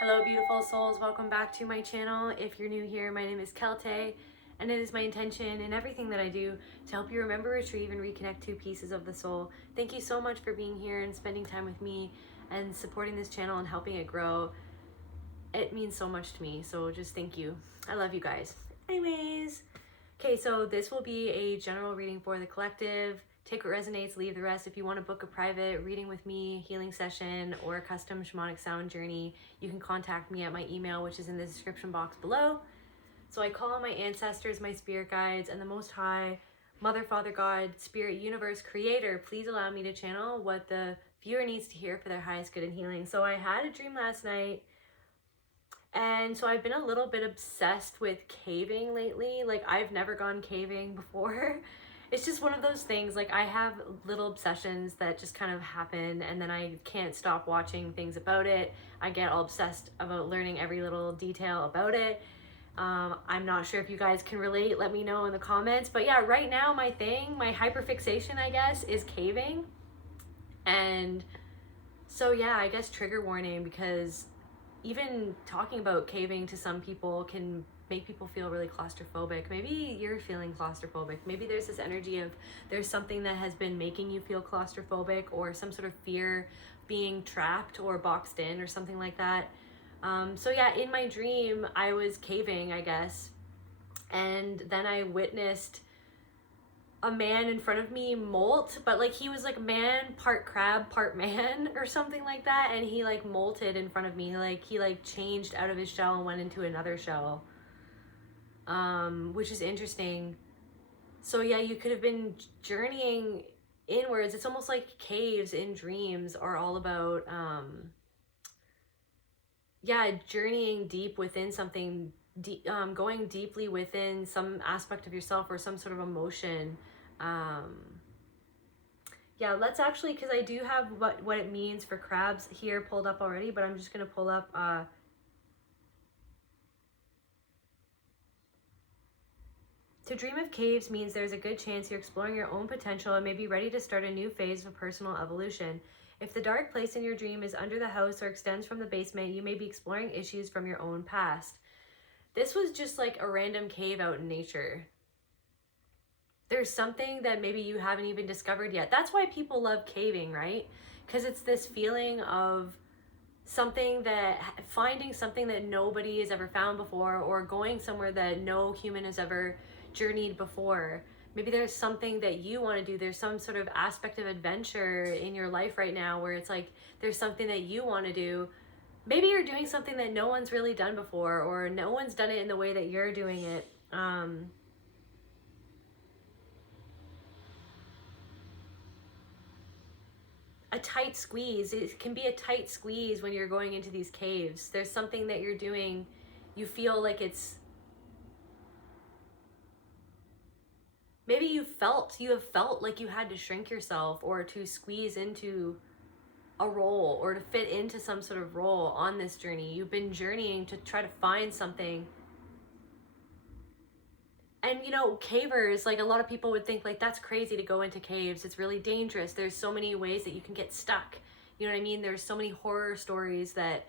Hello beautiful souls, welcome back to my channel. If you're new here, my name is Kelte, and it is my intention in everything that I do to help you remember, retrieve, and reconnect two pieces of the soul. Thank you so much for being here and spending time with me and supporting this channel and helping it grow. It means so much to me, so just thank you. I love you guys. Anyways, okay, so this will be a general reading for the collective. Take what resonates, leave the rest. If you want to book a private reading with me, healing session, or a custom shamanic sound journey, you can contact me at my email, which is in the description box below. So I call on my ancestors, my spirit guides, and the Most High, Mother, Father, God, Spirit, Universe, Creator, please allow me to channel what the viewer needs to hear for their highest good and healing. So I had a dream last night, and so I've been a little bit obsessed with caving lately. Like, I've never gone caving before. It's just one of those things. Like, I have little obsessions that just kind of happen, and then I can't stop watching things about it. I get all obsessed about learning every little detail about it. I'm not sure if you guys can relate. Let me know in the comments. But yeah, right now my hyperfixation, I guess, is caving. And so yeah, I guess trigger warning, because even talking about caving to some people can make people feel really claustrophobic. Maybe you're feeling claustrophobic. Maybe there's this energy of there's something that has been making you feel claustrophobic, or some sort of fear being trapped or boxed in or something like that. So yeah, in my dream, I was caving, I guess. And then I witnessed a man in front of me molt, but like he was like man, part crab, part man or something like that. And he like molted in front of me. Like he like changed out of his shell and went into another shell. Which is interesting. So yeah, you could have been journeying inwards. It's almost like caves in dreams are all about, journeying deep within something, going deeply within some aspect of yourself or some sort of emotion. Yeah, let's actually, because I do have what it means for crabs here pulled up already, but I'm just going to pull up to dream of caves means there's a good chance you're exploring your own potential and may be ready to start a new phase of personal evolution. If the dark place in your dream is under the house or extends from the basement, you may be exploring issues from your own past. This was just like a random cave out in nature. There's something that maybe you haven't even discovered yet. That's why people love caving, right? Because it's this feeling of finding something that nobody has ever found before, or going somewhere that no human has ever journeyed before. Maybe there's something that you want to do. There's some sort of aspect of adventure in your life right now where it's like there's something that you want to do. Maybe you're doing something that no one's really done before, or no one's done it in the way that you're doing it. A tight squeeze. It can be a tight squeeze when you're going into these caves. There's something that you're doing, you feel like it's, maybe you have felt like you had to shrink yourself or to squeeze into a role or to fit into some sort of role on this journey. You've been journeying to try to find something. And you know, cavers, like a lot of people would think like that's crazy to go into caves. It's really dangerous. There's so many ways that you can get stuck. You know what I mean? There's so many horror stories that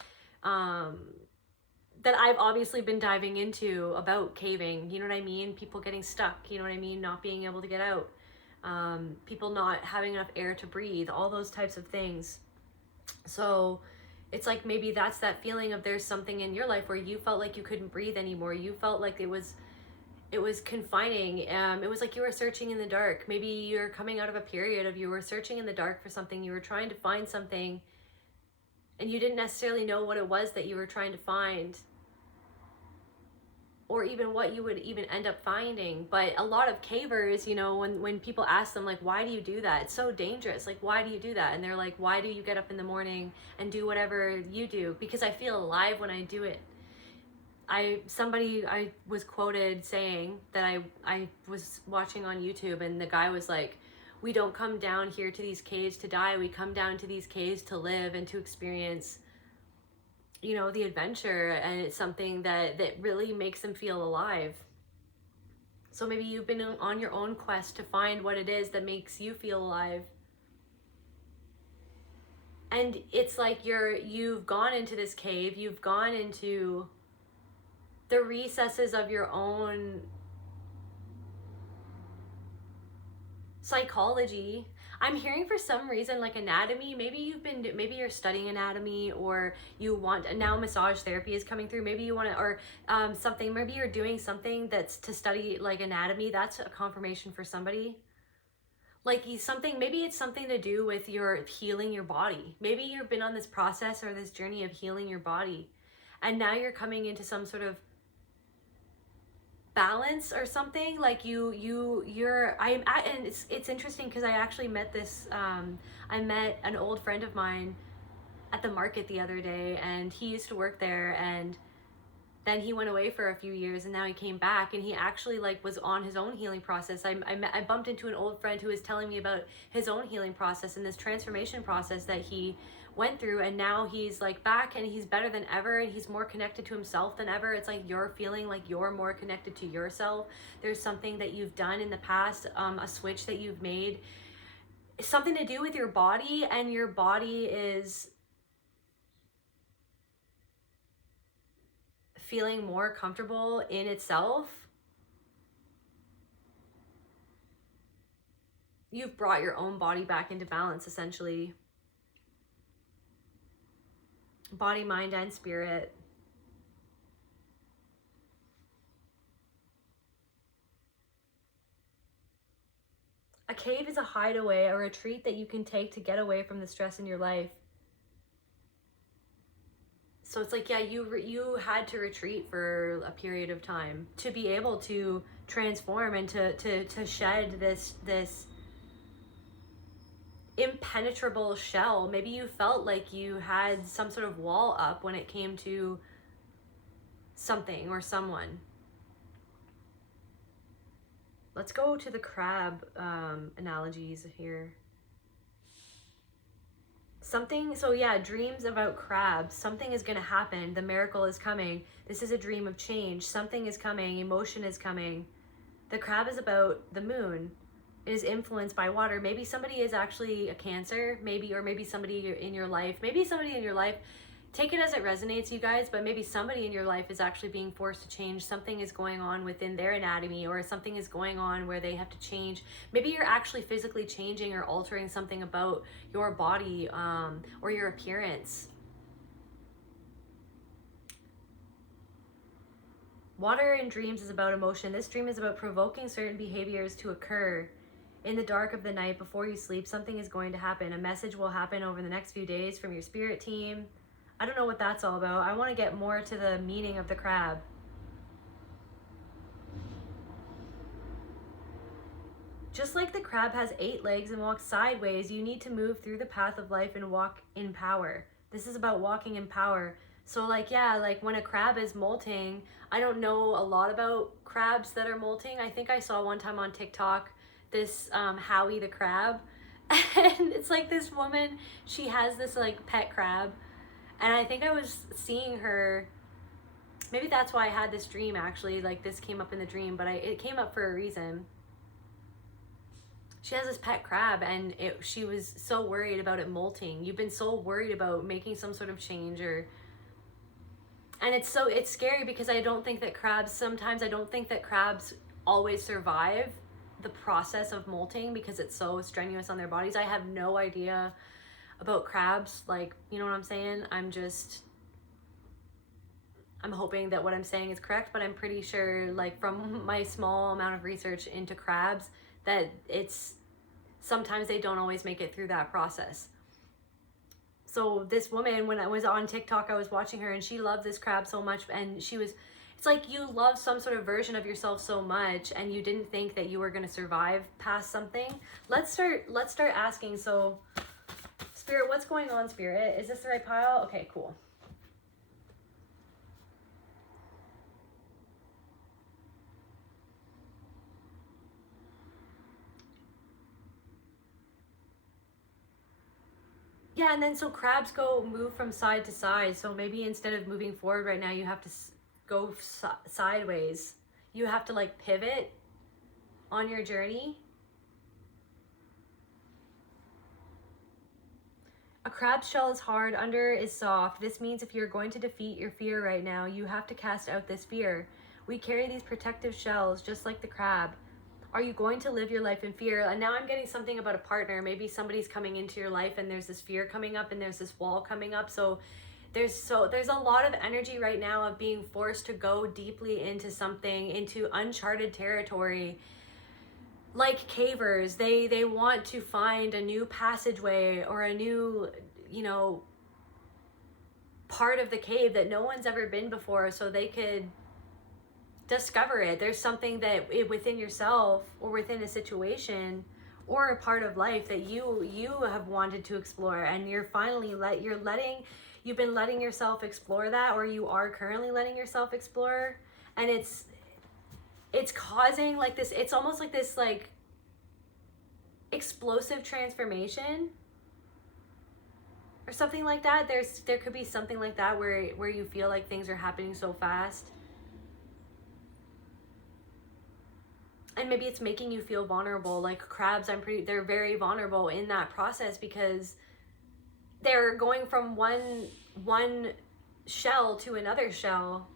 that I've obviously been diving into about caving. You know what I mean? People getting stuck, you know what I mean? Not being able to get out. People not having enough air to breathe, all those types of things. So it's like maybe that's that feeling of there's something in your life where you felt like you couldn't breathe anymore. You felt like it was confining. It was like you were searching in the dark. Maybe you're coming out of a period of you were searching in the dark for something. You were trying to find something and you didn't necessarily know what it was that you were trying to find, or even what you would even end up finding. But a lot of cavers, you know, when people ask them like, why do you do that? It's so dangerous. Like, why do you do that? And they're like, why do you get up in the morning and do whatever you do? Because I feel alive when I do it. I was quoted saying that I was watching on YouTube, and the guy was like, we don't come down here to these caves to die. We come down to these caves to live and to experience, you know, the adventure. And it's something that really makes them feel alive. So maybe you've been on your own quest to find what it is that makes you feel alive. And it's like you've gone into this cave, you've gone into the recesses of your own psychology. I'm hearing for some reason like anatomy. Maybe you're studying anatomy, or you want, and now massage therapy is coming through. Maybe you want to, or something. Maybe you're doing something that's to study like anatomy. That's a confirmation for somebody. Like something, maybe it's something to do with your healing your body. Maybe you've been on this process or this journey of healing your body, and now you're coming into some sort of balance or something. Like and it's interesting because I actually met this I met an old friend of mine at the market the other day, and he used to work there, and then he went away for a few years, and now he came back, and he actually like was on his own healing process. I bumped into an old friend who was telling me about his own healing process and this transformation process that he went through, and now he's like back and he's better than ever, and he's more connected to himself than ever. It's like you're feeling like you're more connected to yourself. There's something that you've done in the past, a switch that you've made, something to do with your body, and your body is feeling more comfortable in itself. You've brought your own body back into balance, essentially. Body, mind, and spirit. A cave is a hideaway, a retreat that you can take to get away from the stress in your life. So it's like, yeah, you had to retreat for a period of time to be able to transform and to shed this impenetrable shell. Maybe you felt like you had some sort of wall up when it came to something or someone. Let's go to the crab analogies here. Something, so yeah, dreams about crabs. Something is going to happen. The miracle is coming. This is a dream of change. Something is coming. Emotion is coming. The crab is about the moon. It is influenced by water. Maybe somebody is actually a Cancer, or maybe somebody in your life. Take it as it resonates, you guys, but maybe somebody in your life is actually being forced to change. Something is going on within their anatomy, or something is going on where they have to change. Maybe you're actually physically changing or altering something about your body or your appearance. Water in dreams is about emotion. This dream is about provoking certain behaviors to occur. In the dark of the night before you sleep, something is going to happen. A message will happen over the next few days from your spirit team. I don't know what that's all about. I want to get more to the meaning of the crab. Just like the crab has 8 legs and walks sideways, you need to move through the path of life and walk in power. This is about walking in power. So like, yeah, like when a crab is molting, I don't know a lot about crabs that are molting. I think I saw one time on TikTok this Howie the crab. And it's like this woman, she has this like pet crab. And I think I was seeing her, maybe that's why I had this dream actually, like this came up in the dream, but it came up for a reason. She has this pet crab, and she was so worried about it molting. You've been so worried about making some sort of change, and it's scary because I don't think that crabs always survive the process of molting because it's so strenuous on their bodies. I have no idea about crabs, like, you know what I'm saying? I'm hoping that what I'm saying is correct, but I'm pretty sure, like, from my small amount of research into crabs, that sometimes they don't always make it through that process. So this woman, when I was on TikTok, I was watching her, and she loved this crab so much, and it's like you love some sort of version of yourself so much, and you didn't think that you were going to survive past something. Let's start asking. So Spirit, what's going on, Spirit? Is this the right pile? Okay, cool. Yeah, and then so crabs move from side to side. So maybe instead of moving forward right now, you have to go sideways. You have to like pivot on your journey. A crab shell is hard, under is soft. This means if you're going to defeat your fear right now, you have to cast out this fear. We carry these protective shells just like the crab. Are you going to live your life in fear? And now I'm getting something about a partner. Maybe somebody's coming into your life and there's this fear coming up and there's this wall coming up. So there's a lot of energy right now of being forced to go deeply into something, into uncharted territory. Like cavers, they want to find a new passageway or a new, part of the cave that no one's ever been before, so they could discover it. There's something that within yourself or within a situation or a part of life that you have wanted to explore, and you're finally you've been letting yourself explore that, or you are currently letting yourself explore, and it's causing like this, it's almost like this like explosive transformation or something like that. There could be something like that where you feel like things are happening so fast, and maybe it's making you feel vulnerable. Like crabs, they're very vulnerable in that process because they're going from one shell to another shell.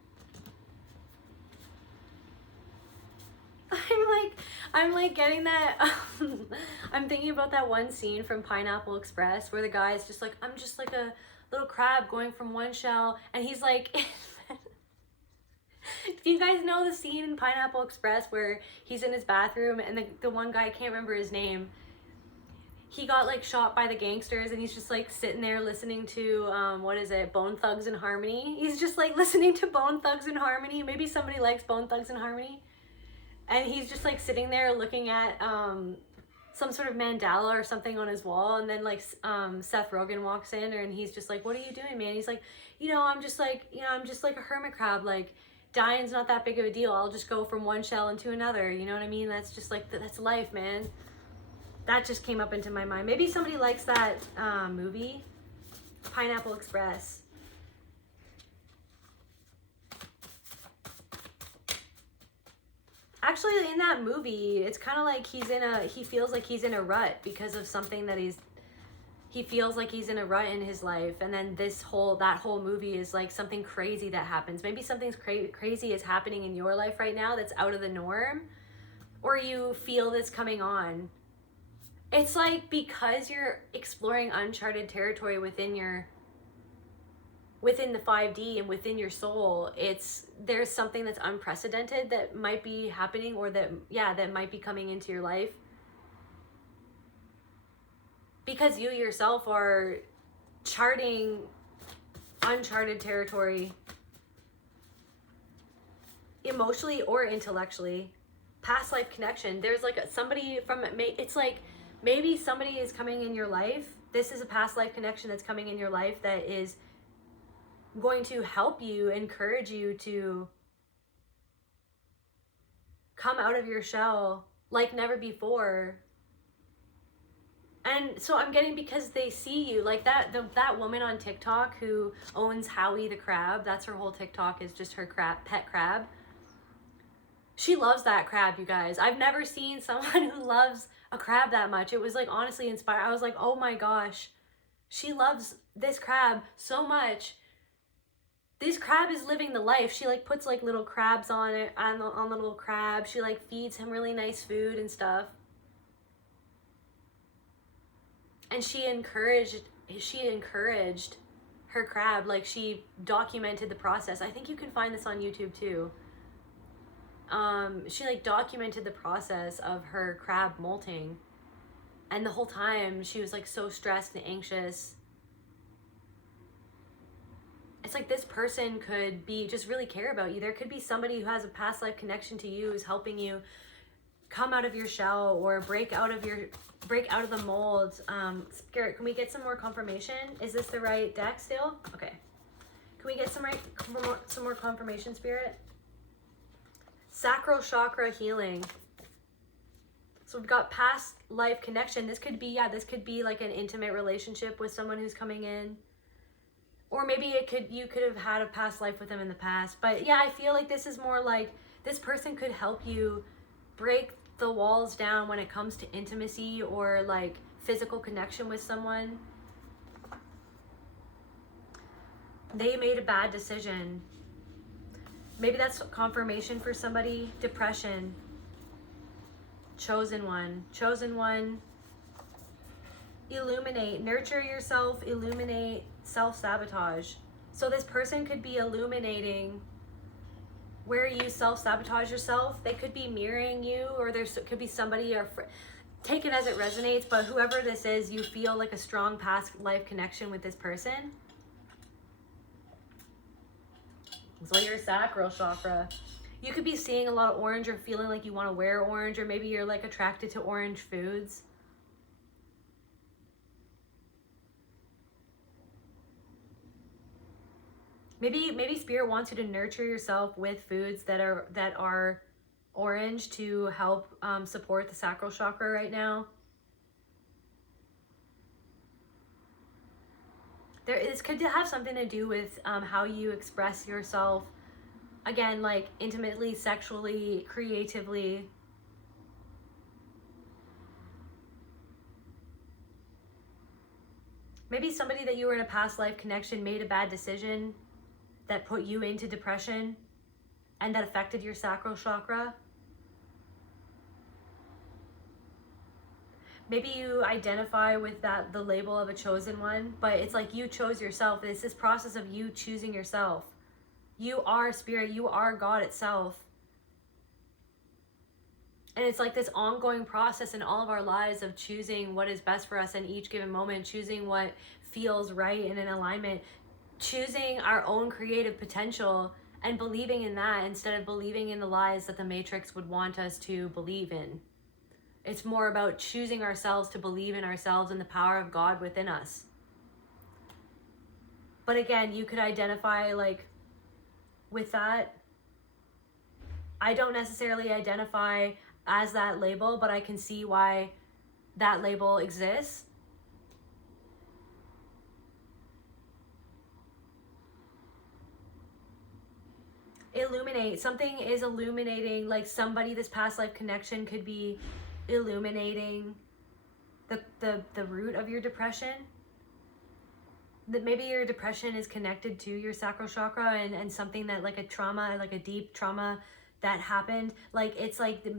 I'm like getting that. I'm thinking about that one scene from Pineapple Express where the guy's just like, I'm just like a little crab going from one shell, and he's like, if you guys know the scene in Pineapple Express where he's in his bathroom and the one guy, I can't remember his name, he got like shot by the gangsters and he's just like sitting there listening to Bone Thugs and Harmony. He's just like listening to Bone Thugs and Harmony. Maybe somebody likes Bone Thugs and Harmony. And he's just like sitting there looking at some sort of mandala or something on his wall, and then like Seth Rogen walks in and he's just like, what are you doing, man? He's like, I'm just like a hermit crab, like dying's not that big of a deal. I'll just go from one shell into another, you know what I mean? That's just like, that's life, man. That just came up into my mind. Maybe somebody likes that movie, Pineapple Express. Actually, in that movie, it's kind of like he feels like he's in a rut because of something that he feels like he's in a rut in his life. And then that whole movie is like something crazy that happens. Maybe something's crazy is happening in your life right now that's out of the norm, or you feel this coming on. It's like because you're exploring uncharted territory within the 5D and within your soul, there's something that's unprecedented that might be happening, or that might be coming into your life. Because you yourself are charting uncharted territory emotionally or intellectually. Past life connection. There's like it's like maybe somebody is coming in your life. This is a past life connection that's coming in your life that is going to help you, encourage you to come out of your shell like never before. And so I'm getting, because they see you like that, that woman on TikTok who owns Howie the crab, that's her whole TikTok, is just her pet crab. She loves that crab, you guys. I've never seen someone who loves a crab that much. It was like honestly inspired. I was like, oh my gosh, she loves this crab so much. This crab is living the life. She like puts like little crabs on it, on the little crab. She like feeds him really nice food and stuff. And she encouraged her crab. Like she documented the process. I think you can find this on YouTube too. She like documented the process of her crab molting, and the whole time she was like so stressed and anxious. It's like this person could be just really care about you. There could be somebody who has a past life connection to you, who's helping you come out of your shell or break out of the mold. Spirit, can we get some more confirmation? Is this the right deck still? Okay. Can we get some more confirmation, Spirit? Sacral chakra healing. So we've got past life connection. This could be like an intimate relationship with someone who's coming in. Or maybe you could have had a past life with them in the past. But yeah, I feel like this is more like this person could help you break the walls down when it comes to intimacy or like physical connection with someone. They made a bad decision. Maybe that's confirmation for somebody. Depression. Chosen one. Chosen one. Illuminate. Nurture yourself. Illuminate. Self-sabotage. So this person could be illuminating where you self-sabotage yourself. They could be mirroring you, or there could be somebody, or take it as it resonates, but whoever this is, you feel like a strong past life connection with this person. So your sacral chakra. You could be seeing a lot of orange, or feeling like you want to wear orange, or maybe you're like attracted to orange foods. Maybe spirit wants you to nurture yourself with foods that are orange to help support the sacral chakra right now. This could have something to do with how you express yourself. Again, like intimately, sexually, creatively. Maybe somebody that you were in a past life connection made a bad decision that put you into depression and that affected your sacral chakra. Maybe you identify with the label of a chosen one, but it's like you chose yourself. It's this process of you choosing yourself. You are spirit, you are God itself. And it's like this ongoing process in all of our lives of choosing what is best for us in each given moment, choosing what feels right and in alignment, choosing our own creative potential and believing in that instead of believing in the lies that the Matrix would want us to believe in. It's more about choosing ourselves to believe in ourselves and the power of God within us. But again, you could identify like with that. I don't necessarily identify as that label, but I can see why that label exists. Illuminate. Something is illuminating, like somebody, this past life connection could be illuminating the root of your depression. That maybe your depression is connected to your sacral chakra and something that like a trauma, like a deep trauma that happened. Like it's like they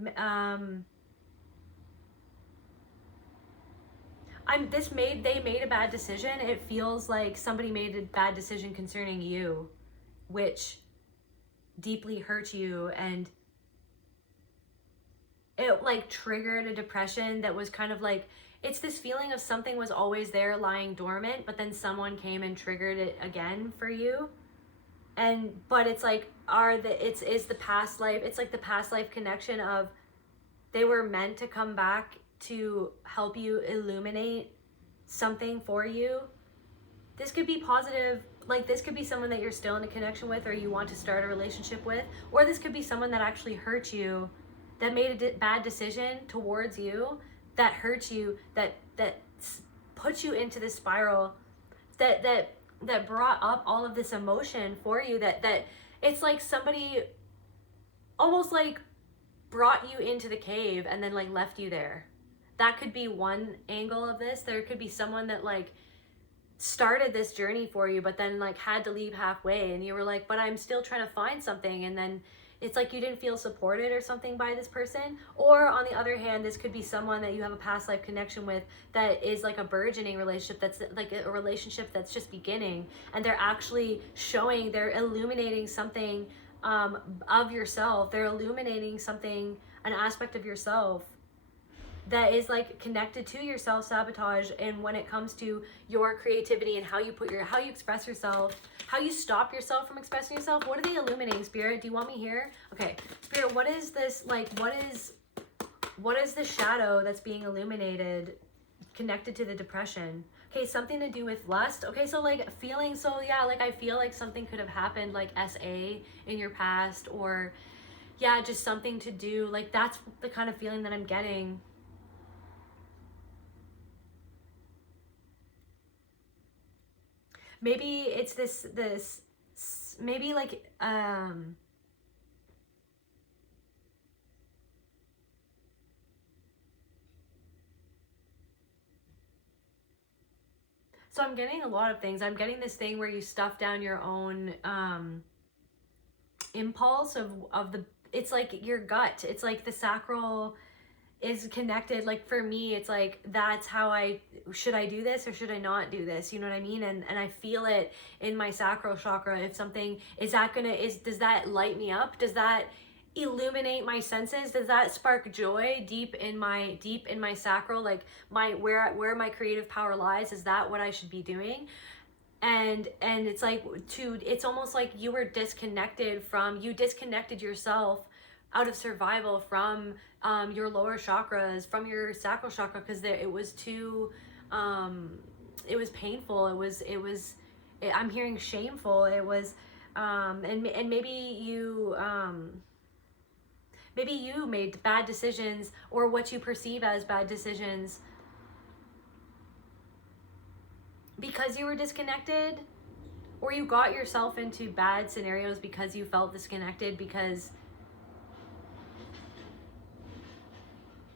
made a bad decision. It feels like somebody made a bad decision concerning you, which deeply hurt you, and it like triggered a depression that was kind of like, it's this feeling of something was always there lying dormant, but then someone came and triggered it again for you. But it's like it's the past life, it's like the past life connection of they were meant to come back to help you illuminate something for you. This could be positive, like this could be someone that you're still in a connection with or you want to start a relationship with, or this could be someone that actually hurt you, that made a bad decision towards you, that hurt you, that put you into this spiral, that brought up all of this emotion for you, that it's like somebody almost like brought you into the cave and then like left you there. That could be one angle of this. There could be someone that like started this journey for you but then like had to leave halfway, and you were like, but I'm still trying to find something, and then it's like you didn't feel supported or something by this person. Or on the other hand, this could be someone that you have a past life connection with that is like a burgeoning relationship, that's like a relationship that's just beginning, and they're actually showing, they're illuminating something of yourself. They're illuminating something, an aspect of yourself that is like connected to your self-sabotage, and when it comes to your creativity and how you express yourself, how you stop yourself from expressing yourself. What are they illuminating, Spirit? Do you want me here? Okay, Spirit, what is this, like, what is the shadow that's being illuminated connected to the depression? Okay, something to do with lust. Okay, so like feeling, so yeah, like I feel like something could have happened, like SA in your past, or yeah, just something to do, like that's the kind of feeling that I'm getting. Maybe it's this maybe like So I'm getting a lot of things. I'm getting this thing where you stuff down your own impulse of the, it's like your gut. It's like the sacral is connected. Like for me, it's like, that's how should I do this or should I not do this? You know what I mean? And I feel it in my sacral chakra. If something, does that light me up? Does that illuminate my senses? Does that spark joy deep in my sacral? Like where my creative power lies? Is that what I should be doing? And it's like, it's almost like you disconnected yourself out of survival from your lower chakras, from your sacral chakra, because it was too it was painful, I'm hearing shameful, it was and maybe you made bad decisions, or what you perceive as bad decisions, because you were disconnected, or you got yourself into bad scenarios because you felt disconnected, because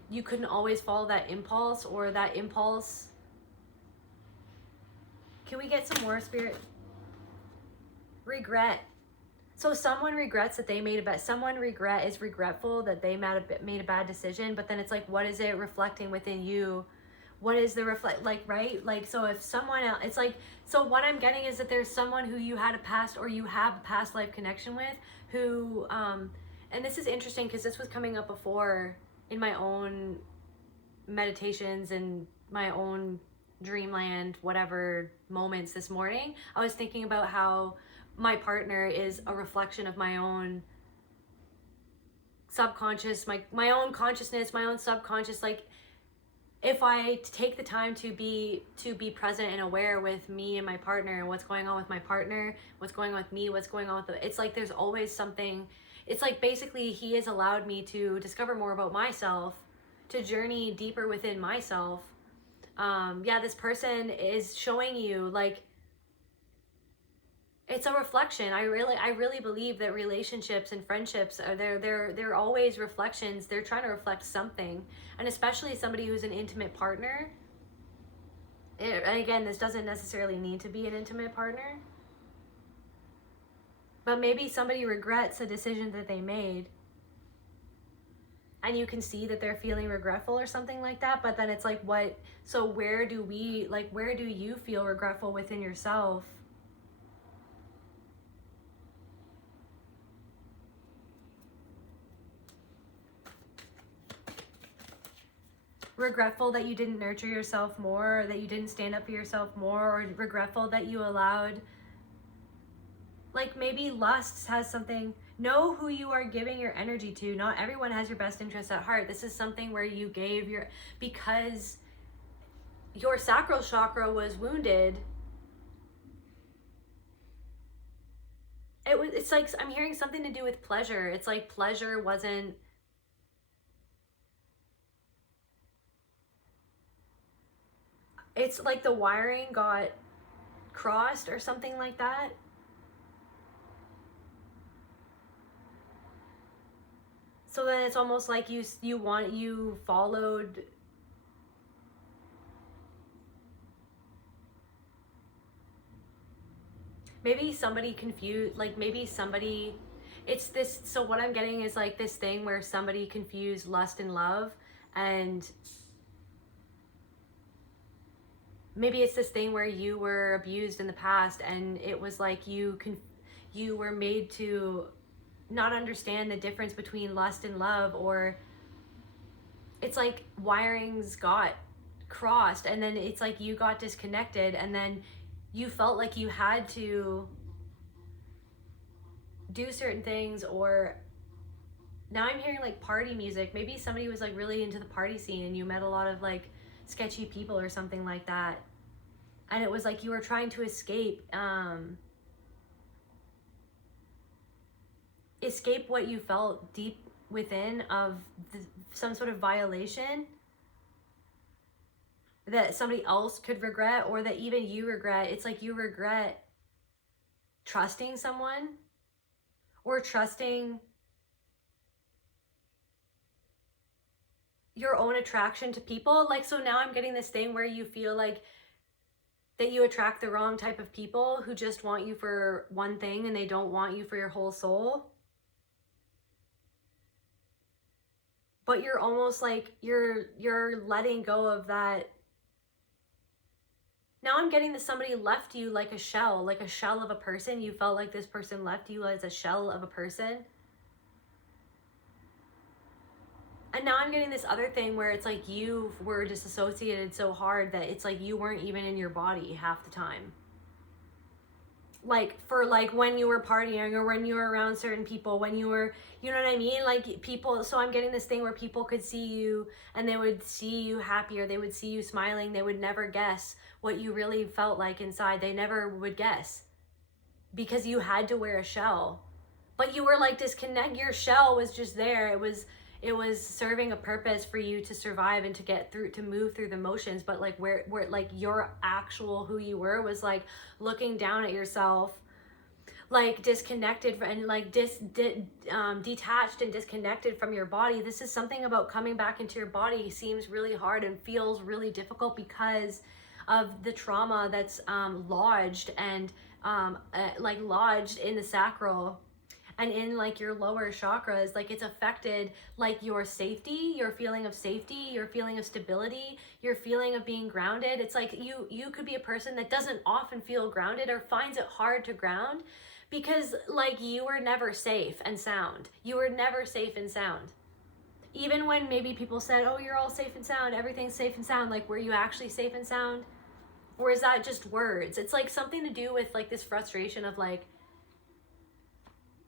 you couldn't always follow that impulse, or that impulse. Can we get some more, Spirit? Regret. So someone regrets that they made someone is regretful that they made a bad decision, but then it's like, what is it reflecting within you? What is the right? Like, so if someone else, it's like, so what I'm getting is that there's someone who you had a past, or you have a past life connection with, who, and this is interesting because this was coming up before in my own meditations and my own dreamland, whatever moments this morning. I was thinking about how my partner is a reflection of my own subconscious, my own consciousness, my own subconscious. Like, if I take the time to be present and aware with me and my partner, and what's going on with my partner, what's going on with me, what's going on with it's like there's always something. It's like basically he has allowed me to discover more about myself, to journey deeper within myself. This person is showing you, like, it's a reflection. I really believe that relationships and friendships are they're always reflections. They're trying to reflect something, and especially somebody who's an intimate partner. And again, this doesn't necessarily need to be an intimate partner, but maybe somebody regrets a decision that they made, and you can see that they're feeling regretful or something like that. But then it's like, what? So where do you feel regretful within yourself? Regretful that you didn't nurture yourself more, or that you didn't stand up for yourself more, or regretful that you allowed, like, maybe lust has something. Know who you are giving your energy to. Not everyone has your best interest at heart. This is something where you gave because your sacral chakra was wounded. It's like, I'm hearing something to do with pleasure. It's like pleasure wasn't, it's like the wiring got crossed or something like that. So then it's almost like you followed. Maybe somebody confused, like maybe somebody, it's this, so what I'm getting is like this thing where somebody confused lust and love, and maybe it's this thing where you were abused in the past, and it was like you were made to not understand the difference between lust and love, or it's like wirings got crossed, and then it's like you got disconnected, and then you felt like you had to do certain things. Or now I'm hearing like party music. Maybe somebody was like really into the party scene, and you met a lot of like sketchy people or something like that, and it was like you were trying to escape what you felt deep within of some sort of violation that somebody else could regret, or that even you regret. It's like you regret trusting someone, or trusting your own attraction to people. Like, so now I'm getting this thing where you feel like that you attract the wrong type of people who just want you for one thing and they don't want you for your whole soul. But you're almost like you're letting go of that. Now I'm getting that somebody left you like a shell of a person. You felt like this person left you as a shell of a person. And now I'm getting this other thing where it's like you were disassociated so hard that it's like you weren't even in your body half the time. Like for like when you were partying or when you were around certain people, when you were, you know what I mean? Like people, so I'm getting this thing where people could see you and they would see you happy, or they would see you smiling. They would never guess what you really felt like inside. They never would guess because you had to wear a shell. But you were like disconnect. Your shell was just there. It was serving a purpose for you to survive and to get through, to move through the motions. But like where like your actual who you were was like looking down at yourself, like disconnected and like detached and disconnected from your body. This is something about coming back into your body seems really hard and feels really difficult because of the trauma that's lodged and like lodged in the sacral and in like your lower chakras. Like it's affected like your safety, your feeling of safety, your feeling of stability, your feeling of being grounded. It's like you could be a person that doesn't often feel grounded or finds it hard to ground because like you were never safe and sound. You were never safe and sound. Even when maybe people said, oh, you're all safe and sound, everything's safe and sound, like were you actually safe and sound? Or is that just words? It's like something to do with like this frustration of like,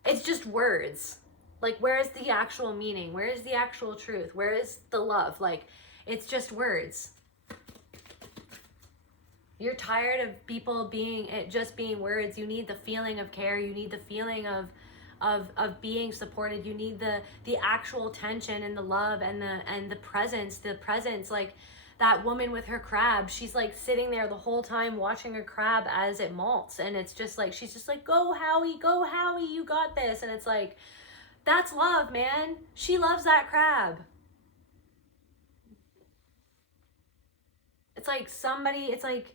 it's just words. Like, where is the actual meaning? Where is the actual truth? Where is the love? Like, it's just words. You're tired of people being, it just being words. You need the feeling of care. You need the feeling of being supported. You need the actual tension and the love and the presence. Like that woman with her crab, she's like sitting there the whole time watching her crab as it malts, and it's just like she's just like, go Howie, you got this. And it's like, that's love, man. She loves that crab. It's like somebody, it's like,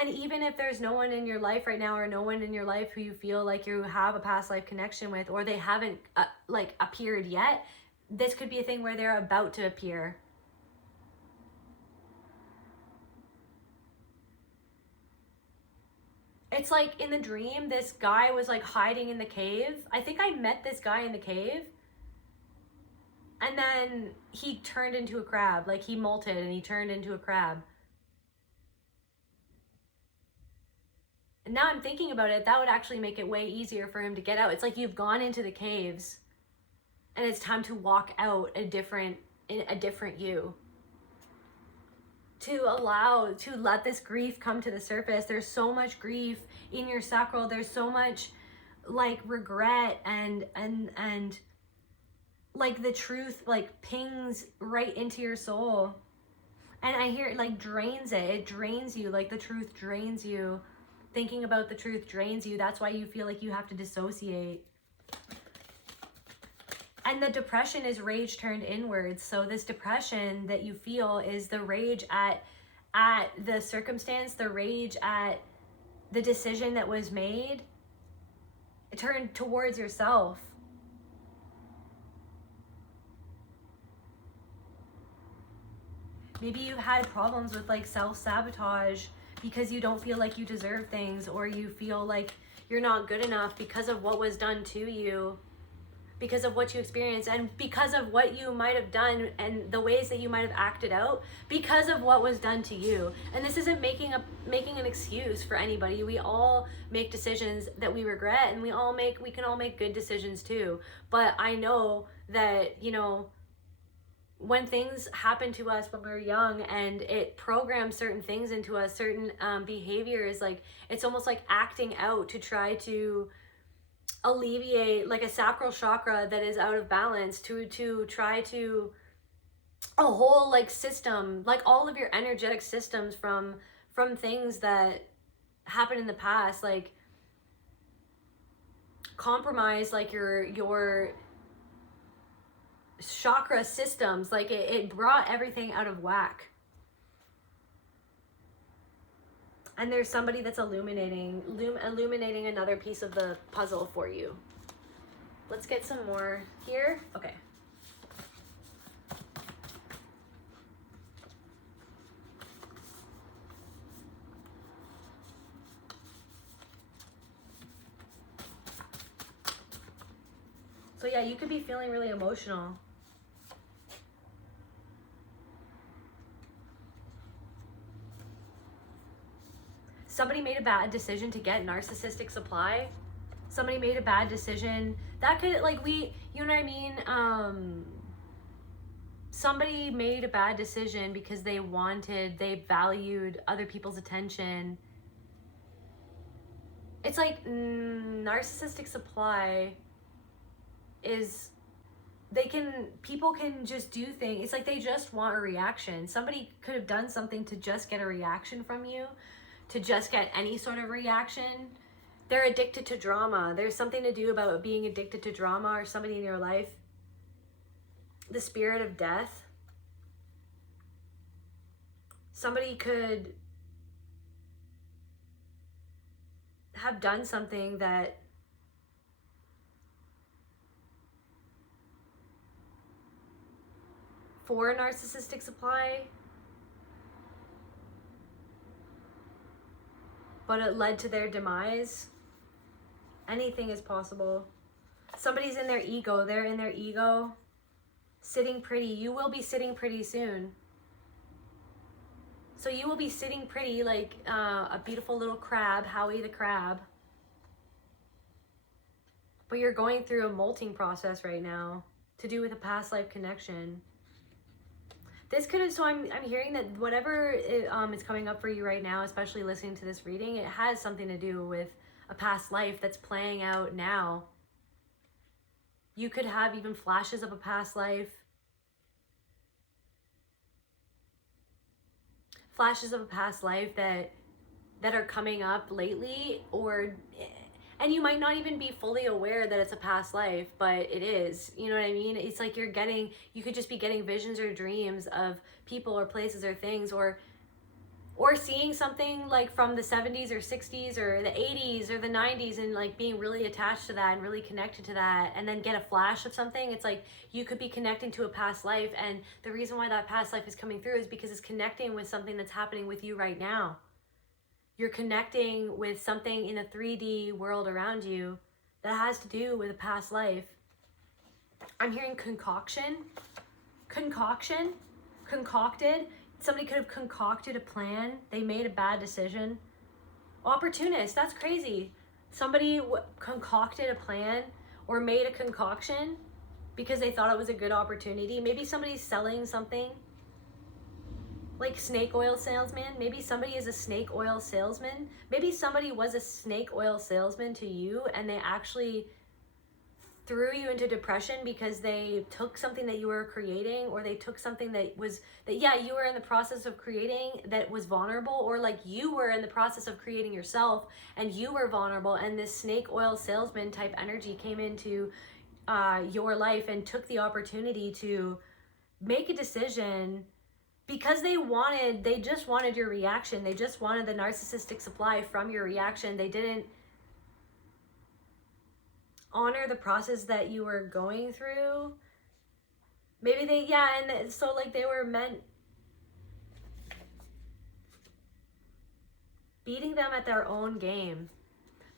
and even if there's no one in your life right now, or no one in your life who you feel like you have a past life connection with, or they haven't like appeared yet, this could be a thing where they're about to appear. It's like in the dream, this guy was like hiding in the cave. I think I met this guy in the cave. And then he turned into a crab. Like he molted and he turned into a crab. And now I'm thinking about it, that would actually make it way easier for him to get out. It's like you've gone into the caves and it's time to walk out a different you. To let this grief come to the surface. There's so much grief in your sacral. There's so much like regret and like the truth like pings right into your soul. And I hear it like drains it. It drains you. Like the truth drains you. Thinking about the truth drains you. That's why you feel like you have to dissociate. And the depression is rage turned inwards. So this depression that you feel is the rage at the circumstance, the rage at the decision that was made, turned towards yourself. Maybe you had problems with like self-sabotage because you don't feel like you deserve things, or you feel like you're not good enough because of what was done to you, because of what you experienced, and because of what you might have done and the ways that you might have acted out because of what was done to you. And this isn't making an excuse for anybody. We all make decisions that we regret, and we can all make good decisions too. But I know that, you know, when things happen to us when we're young and it programs certain things into us, certain behaviors, like it's almost like acting out to try to alleviate like a sacral chakra that is out of balance, to try to a whole like system, like all of your energetic systems from things that happened in the past, like compromise like your chakra systems. Like it brought everything out of whack. And there's somebody that's illuminating another piece of the puzzle for you. Let's get some more here. Okay. So yeah, you could be feeling really emotional. Somebody made a bad decision to get narcissistic supply. Somebody made a bad decision. That could, like, you know what I mean? Somebody made a bad decision because they valued other people's attention. It's like narcissistic supply is, people can just do things. It's like they just want a reaction. Somebody could have done something to just get a reaction from you, to just get any sort of reaction. They're addicted to drama. There's something to do about being addicted to drama, or somebody in your life. The spirit of death. Somebody could have done something that for a narcissistic supply, but it led to their demise. Anything is possible. Somebody's in their ego. They're in their ego, sitting pretty. You will be sitting pretty soon. So you will be sitting pretty like a beautiful little crab, Howie the crab. But you're going through a molting process right now to do with a past life connection. This could have, so I'm hearing that whatever is coming up for you right now, especially listening to this reading, it has something to do with a past life that's playing out now. You could have even flashes of a past life. Flashes of a past life that are coming up lately, and you might not even be fully aware that it's a past life, but it is. You know what I mean? It's like you could just be getting visions or dreams of people or places or things, or seeing something like from the 70s or 60s or the 80s or the 90s, and like being really attached to that and really connected to that, and then get a flash of something. It's like you could be connecting to a past life, and the reason why that past life is coming through is because it's connecting with something that's happening with you right now. You're connecting with something in a 3D world around you that has to do with a past life. I'm hearing concoction. Concocted. Somebody could have concocted a plan. They made a bad decision. Opportunist. That's crazy. Somebody concocted a plan or made a concoction because they thought it was a good opportunity. Maybe somebody's selling something. Like snake oil salesman. Maybe somebody is a snake oil salesman. Maybe somebody was a snake oil salesman to you, and they actually threw you into depression because they took something that you were creating, or they took something that you were in the process of creating that was vulnerable, or like you were in the process of creating yourself and you were vulnerable, and this snake oil salesman type energy came into your life and took the opportunity to make a decision because they just wanted your reaction. They just wanted the narcissistic supply from your reaction. They didn't honor the process that you were going through. Maybe so like they were meant, beating them at their own game.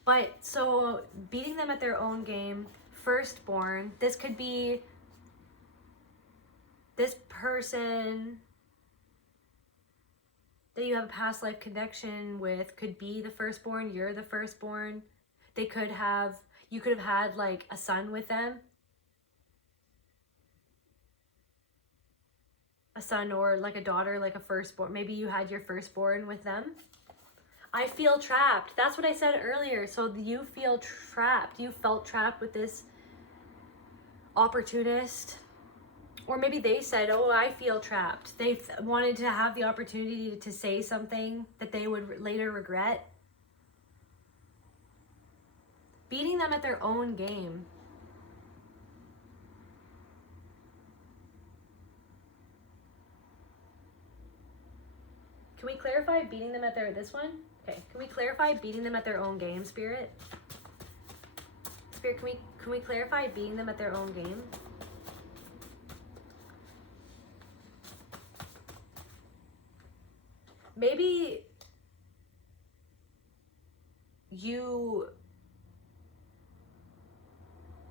But so beating them at their own game, firstborn, this could be this person that you have a past life connection with could be the firstborn. You're the firstborn. You could have had like a son with them. A son or like a daughter, like a firstborn. Maybe you had your firstborn with them. I feel trapped. That's what I said earlier. So you feel trapped. You felt trapped with this opportunist. Or maybe they said, oh, I feel trapped. They wanted to have the opportunity to say something that they would later regret. Beating them at their own game. Can we clarify beating them at this one? Okay, can we clarify beating them at their own game, Spirit? Spirit, can we clarify beating them at their own game? Maybe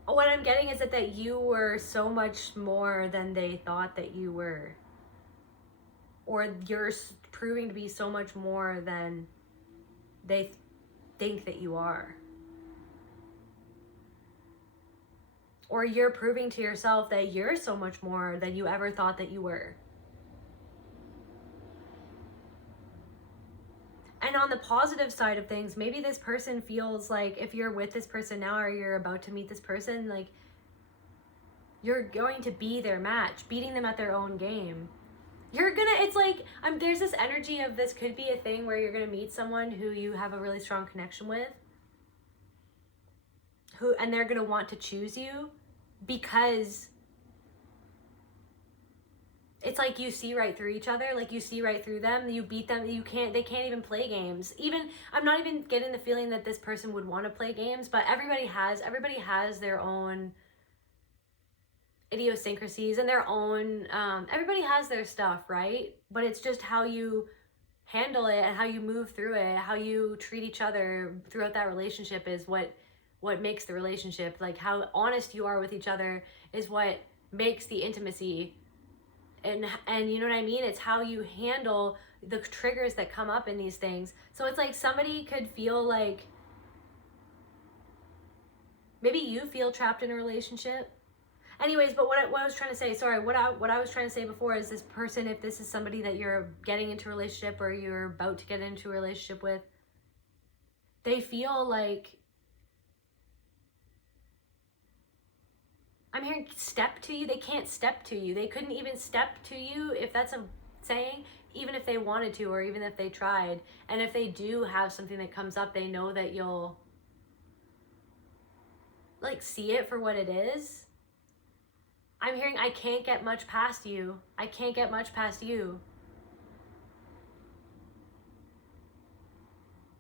what I'm getting is that you were so much more than they thought that you were. Or you're proving to be so much more than they think that you are. Or you're proving to yourself that you're so much more than you ever thought that you were. And on the positive side of things, maybe this person feels like if you're with this person now or you're about to meet this person, like you're going to be their match, beating them at their own game. It's like, there's this energy of this could be a thing where you're gonna meet someone who you have a really strong connection with, and they're gonna want to choose you because it's like you see right through each other, like you see right through them, you beat them, they can't even play games. Even, I'm not even getting the feeling that this person would want to play games, but everybody has their own idiosyncrasies and their own, everybody has their stuff, right? But it's just how you handle it and how you move through it, how you treat each other throughout that relationship is what makes the relationship. Like how honest you are with each other is what makes the intimacy. And you know what I mean? It's how you handle the triggers that come up in these things. So it's like somebody could feel like maybe you feel trapped in a relationship. Anyways, but what I was trying to say, what I was trying to say before is this person, if this is somebody that you're getting into a relationship or you're about to get into a relationship with, they feel like, I'm hearing step to you. They can't step to you. They couldn't even step to you, if that's a saying, even if they wanted to or even if they tried. And if they do have something that comes up, they know that you'll like see it for what it is. I'm hearing, I can't get much past you. I can't get much past you.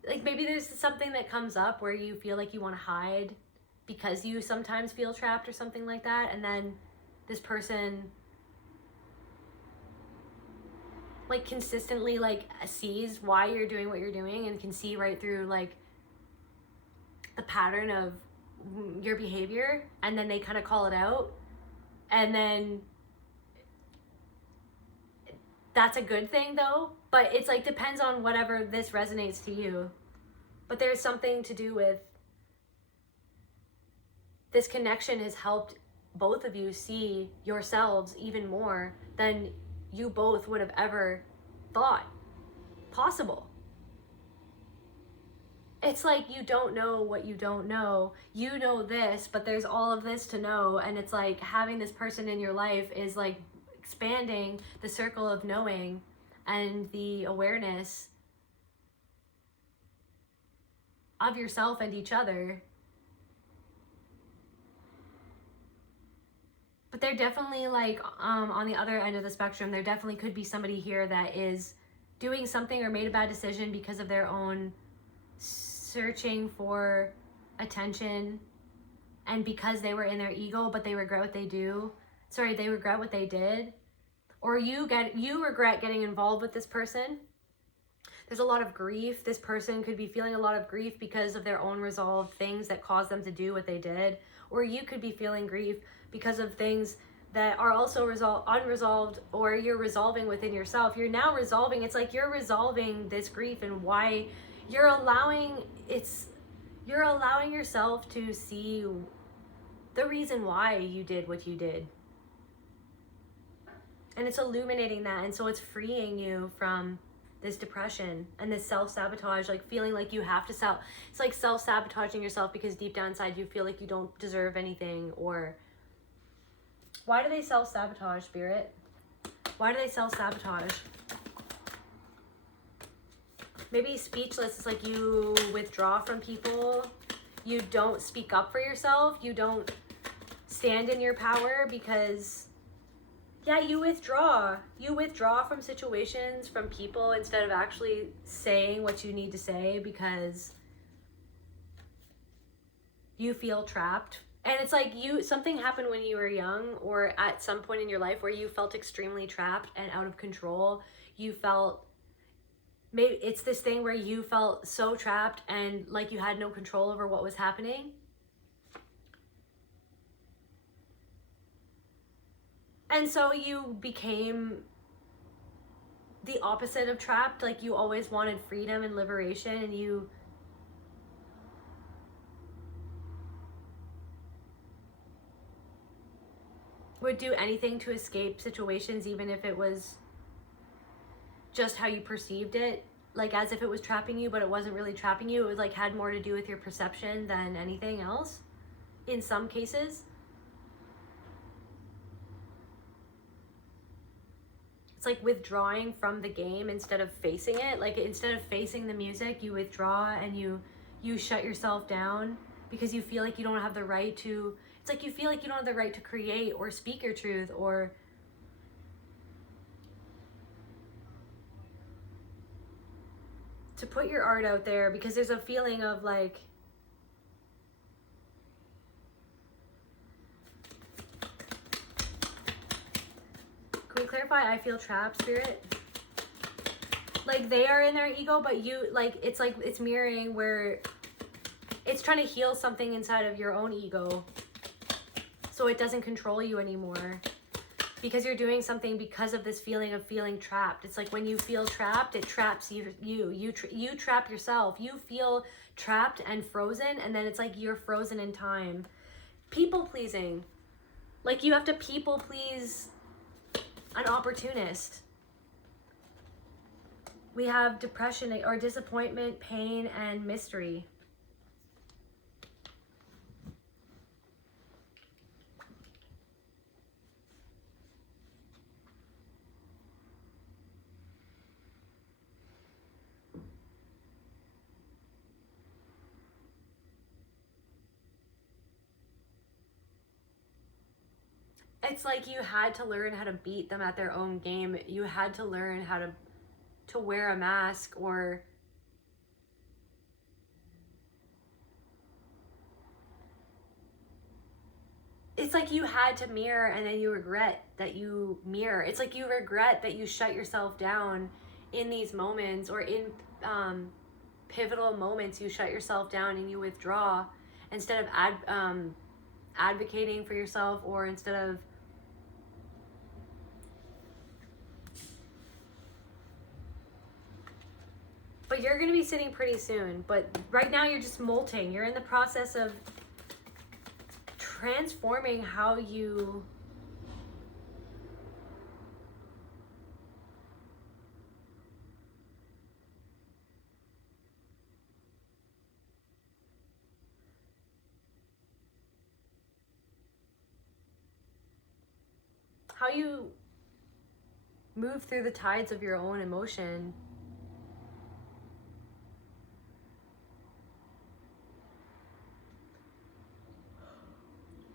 Like maybe there's something that comes up where you feel like you want to hide because you sometimes feel trapped or something like that. And then this person like consistently like sees why you're doing what you're doing and can see right through like the pattern of your behavior. And then they kind of call it out. And then that's a good thing though, but it's like depends on whatever this resonates to you. But there's something to do with this connection has helped both of you see yourselves even more than you both would have ever thought possible. It's like you don't know what you don't know. You know this, but there's all of this to know. And it's like having this person in your life is like expanding the circle of knowing and the awareness of yourself and each other. But they're definitely like on the other end of the spectrum, there definitely could be somebody here that is doing something or made a bad decision because of their own searching for attention and because they were in their ego, but they regret what they do. They regret what they did. Or you regret getting involved with this person. There's a lot of grief. This person could be feeling a lot of grief because of their own resolved things that caused them to do what they did. Or you could be feeling grief because of things that are also unresolved, or you're resolving within yourself. You're now resolving. It's like you're resolving this grief and why you're allowing yourself to see the reason why you did what you did. And it's illuminating that. And so it's freeing you from this depression and this self-sabotage, like feeling like you have to it's like self-sabotaging yourself because deep down inside you feel like you don't deserve anything. Or why do they self-sabotage, Spirit? Why do they self-sabotage? Maybe speechless is like you withdraw from people. You don't speak up for yourself. You don't stand in your power because Yeah, you withdraw. You withdraw from situations, from people, instead of actually saying what you need to say because you feel trapped. And it's like something happened when you were young or at some point in your life where you felt extremely trapped and out of control. You felt, maybe it's this thing where you felt so trapped and like you had no control over what was happening. And so you became the opposite of trapped. Like you always wanted freedom and liberation, and you would do anything to escape situations, even if it was just how you perceived it, like as if it was trapping you, but it wasn't really trapping you. It was like had more to do with your perception than anything else in some cases. It's like withdrawing from the game instead of facing it. Like instead of facing the music, you withdraw and you shut yourself down because you feel like you don't have the right to, it's like you feel like you don't have the right to create or speak your truth or to put your art out there, because there's a feeling of like, can we clarify? I feel trapped, Spirit. Like they are in their ego, but you, like it's mirroring where it's trying to heal something inside of your own ego so it doesn't control you anymore, because you're doing something because of this feeling of feeling trapped. It's like when you feel trapped, it traps you trap yourself. You feel trapped and frozen, and then it's like you're frozen in time. People pleasing, like you have to people please an opportunist. We have depression or disappointment, pain, and mystery. It's like you had to learn how to beat them at their own game. You had to learn how to wear a mask, or it's like you had to mirror and then you regret that you mirror. It's like you regret that you shut yourself down in these moments, or in pivotal moments you shut yourself down and you withdraw instead of advocating for yourself, or instead of but you're going to be sitting pretty soon. But right now you're just molting. You're in the process of transforming how you move through the tides of your own emotion.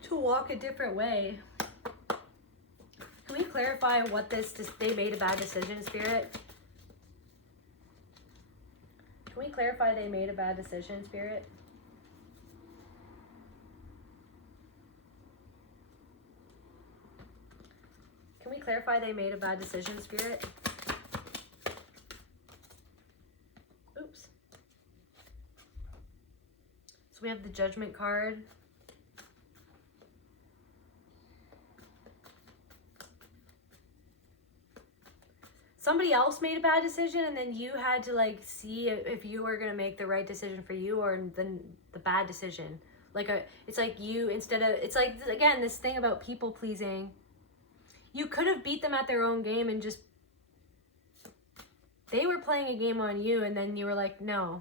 To walk a different way. Can we clarify what they made a bad decision, Spirit? Can we clarify they made a bad decision, Spirit? Can we clarify they made a bad decision, Spirit? Oops. So we have the Judgment card. Somebody else made a bad decision, and then you had to like see if you were gonna make the right decision for you, or then the bad decision. It's like you, instead of, it's like, again, this thing about people pleasing. You could have beat them at their own game and just, they were playing a game on you, and then you were like, no.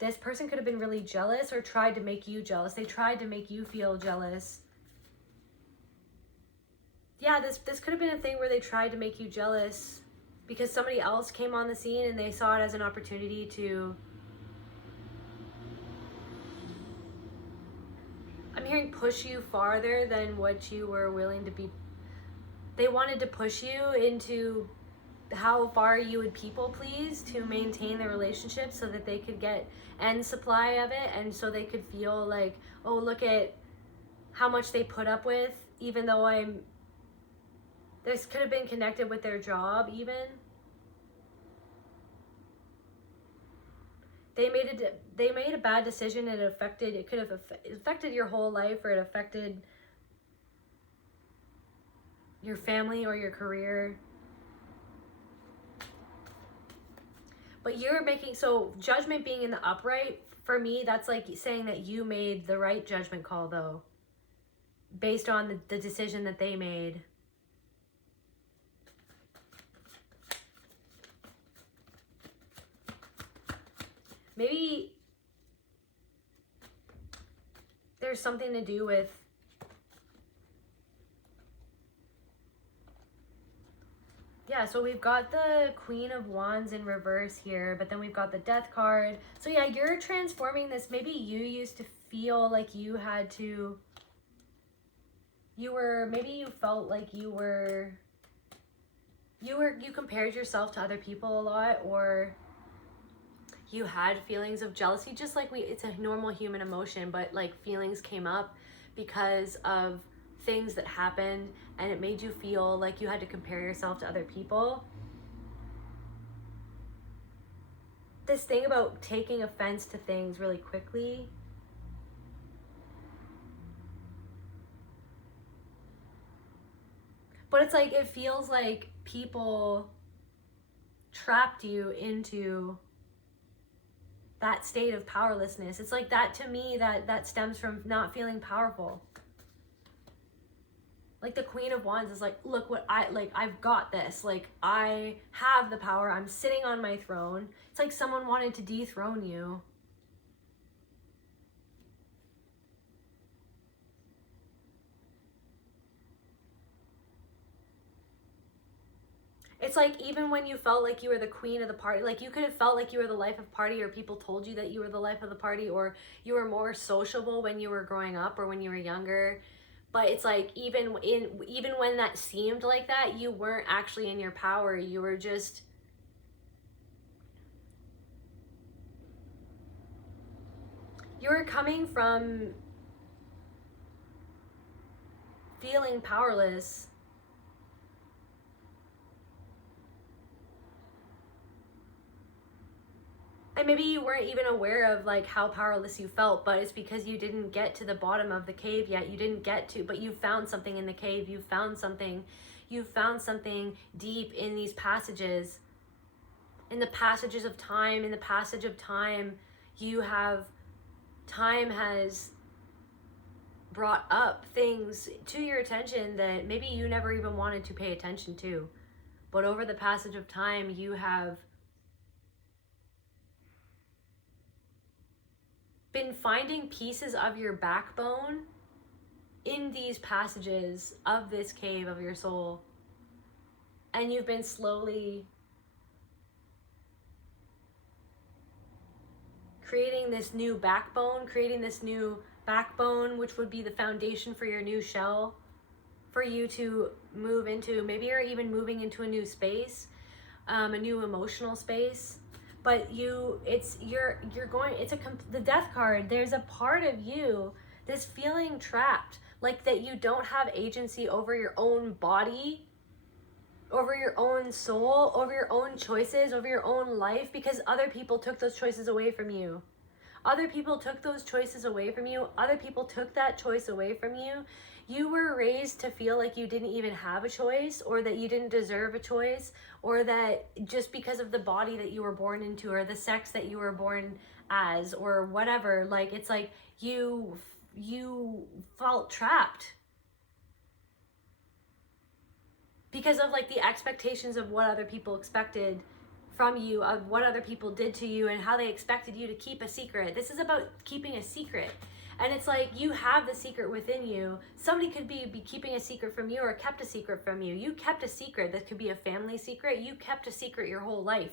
This person could have been really jealous or tried to make you jealous. They tried to make you feel jealous. Yeah, this could have been a thing where they tried to make you jealous because somebody else came on the scene and they saw it as an opportunity to hearing push you farther than what you were willing to be. They wanted to push you into how far you would people please to maintain the relationship so that they could get end supply of it, and so they could feel like, oh, look at how much they put up with, even though this could have been connected with their job even. They made a bad decision, and it could have affected your whole life, or it affected your family or your career. But you're making, so judgment being in the upright, for me, that's like saying that you made the right judgment call, though, based on the decision that they made. Maybe there's something to do with so we've got the Queen of Wands in reverse here, but then we've got the Death card. So yeah, you're transforming this. Maybe you used to feel like you had to, maybe you felt like you compared yourself to other people a lot, or you had feelings of jealousy, just like it's a normal human emotion, but like feelings came up because of things that happened, and it made you feel like you had to compare yourself to other people. This thing about taking offense to things really quickly. But it's like, it feels like people trapped you into that state of powerlessness. It's like that, to me, that stems from not feeling powerful. Like the Queen of Wands is like, look what I've got this. Like, I have the power. I'm sitting on my throne. It's like someone wanted to dethrone you. It's like, even when you felt like you were the queen of the party, like you could have felt like you were the life of party, or people told you that you were the life of the party, or you were more sociable when you were growing up or when you were younger. But it's like, even when that seemed like that, you weren't actually in your power. You were just, you were coming from feeling powerless. And maybe you weren't even aware of like how powerless you felt, but it's because you didn't get to the bottom of the cave yet. You didn't get to, but you found something in the cave. You found something deep in these passages, in the passages of time. In the passage of time, time has brought up things to your attention that maybe you never even wanted to pay attention to. But over the passage of time, you have been finding pieces of your backbone in these passages of this cave of your soul. And you've been slowly creating this new backbone, which would be the foundation for your new shell, for you to move into. Maybe you're even moving into a new space, a new emotional space. But the Death card, there's a part of you that's feeling trapped, like that you don't have agency over your own body, over your own soul, over your own choices, over your own life, because other people took those choices away from you. Other people took those choices away from you. Other people took that choice away from you. You were raised to feel like you didn't even have a choice, or that you didn't deserve a choice, or that just because of the body that you were born into, or the sex that you were born as, or whatever, like it's like you felt trapped because of like the expectations of what other people expected from you, of what other people did to you, and how they expected you to keep a secret. This is about keeping a secret. And it's like, you have the secret within you. Somebody could be keeping a secret from you, or kept a secret from you. You kept a secret that could be a family secret. You kept a secret your whole life.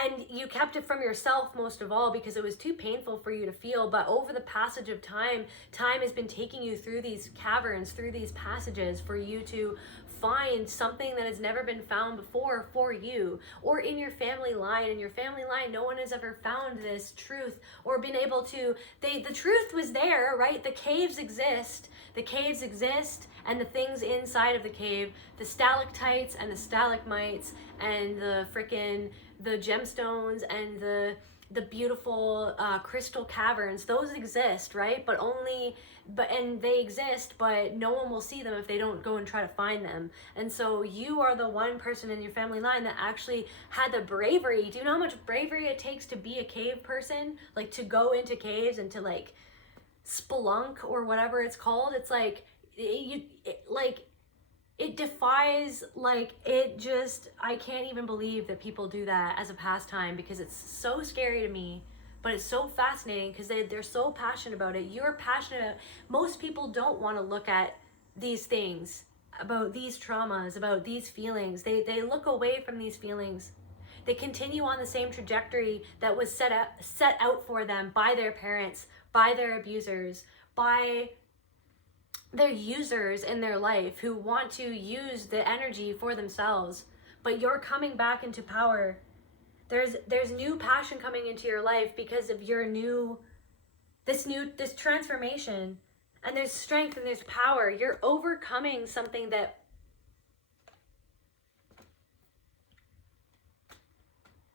And you kept it from yourself most of all because it was too painful for you to feel. But over the passage of time, time has been taking you through these caverns, through these passages for you to find something that has never been found before for you, or in your family line. In your family line, no one has ever found this truth or been able to, the truth was there, right? The caves exist. The caves exist, and the things inside of the cave, the stalactites and the stalagmites and the gemstones and the beautiful crystal caverns, those exist, right? And they exist, but no one will see them if they don't go and try to find them. And so you are the one person in your family line that actually had the bravery. Do you know how much bravery it takes to be a cave person? Like, to go into caves and to like spelunk or whatever it's called. It's like it defies, like, it just, I can't even believe that people do that as a pastime, because it's so scary to me, but it's so fascinating because they're so passionate about it. You're passionate. Most people don't want to look at these things, about these traumas, about these feelings. They look away from these feelings. They continue on the same trajectory that was set out for them by their parents, by their abusers, by their users in their life who want to use the energy for themselves. But you're coming back into power. There's new passion coming into your life because of your this transformation. And there's strength and there's power. You're overcoming something that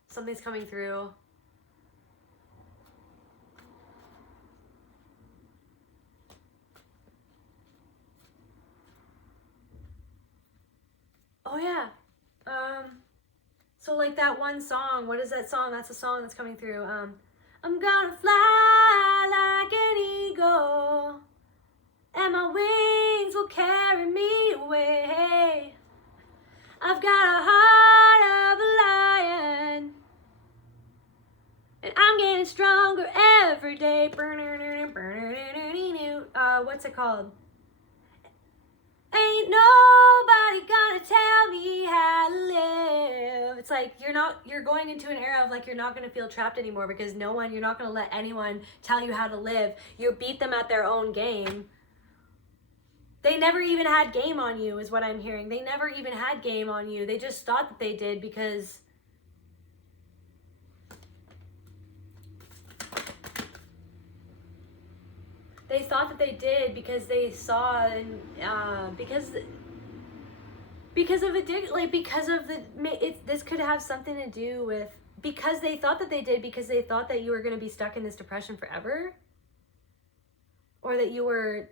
something's coming through. Oh yeah. So like that one song, what is that song? That's a song that's coming through. I'm gonna fly like an eagle, and my wings will carry me away. I've got a heart of a lion, and I'm getting stronger every day. What's it called? Ain't nobody gonna tell me how to live. It's like you're going into an era of like, you're not gonna feel trapped anymore because you're not gonna let anyone tell you how to live. You beat them at their own game. They never even had game on you, is what I'm hearing. They never even had game on you. They just thought that they did because they thought that they did because they saw, and because of addiction, like because of this could have something to do with, because they thought that they did, because they thought that you were going to be stuck in this depression forever, or that you were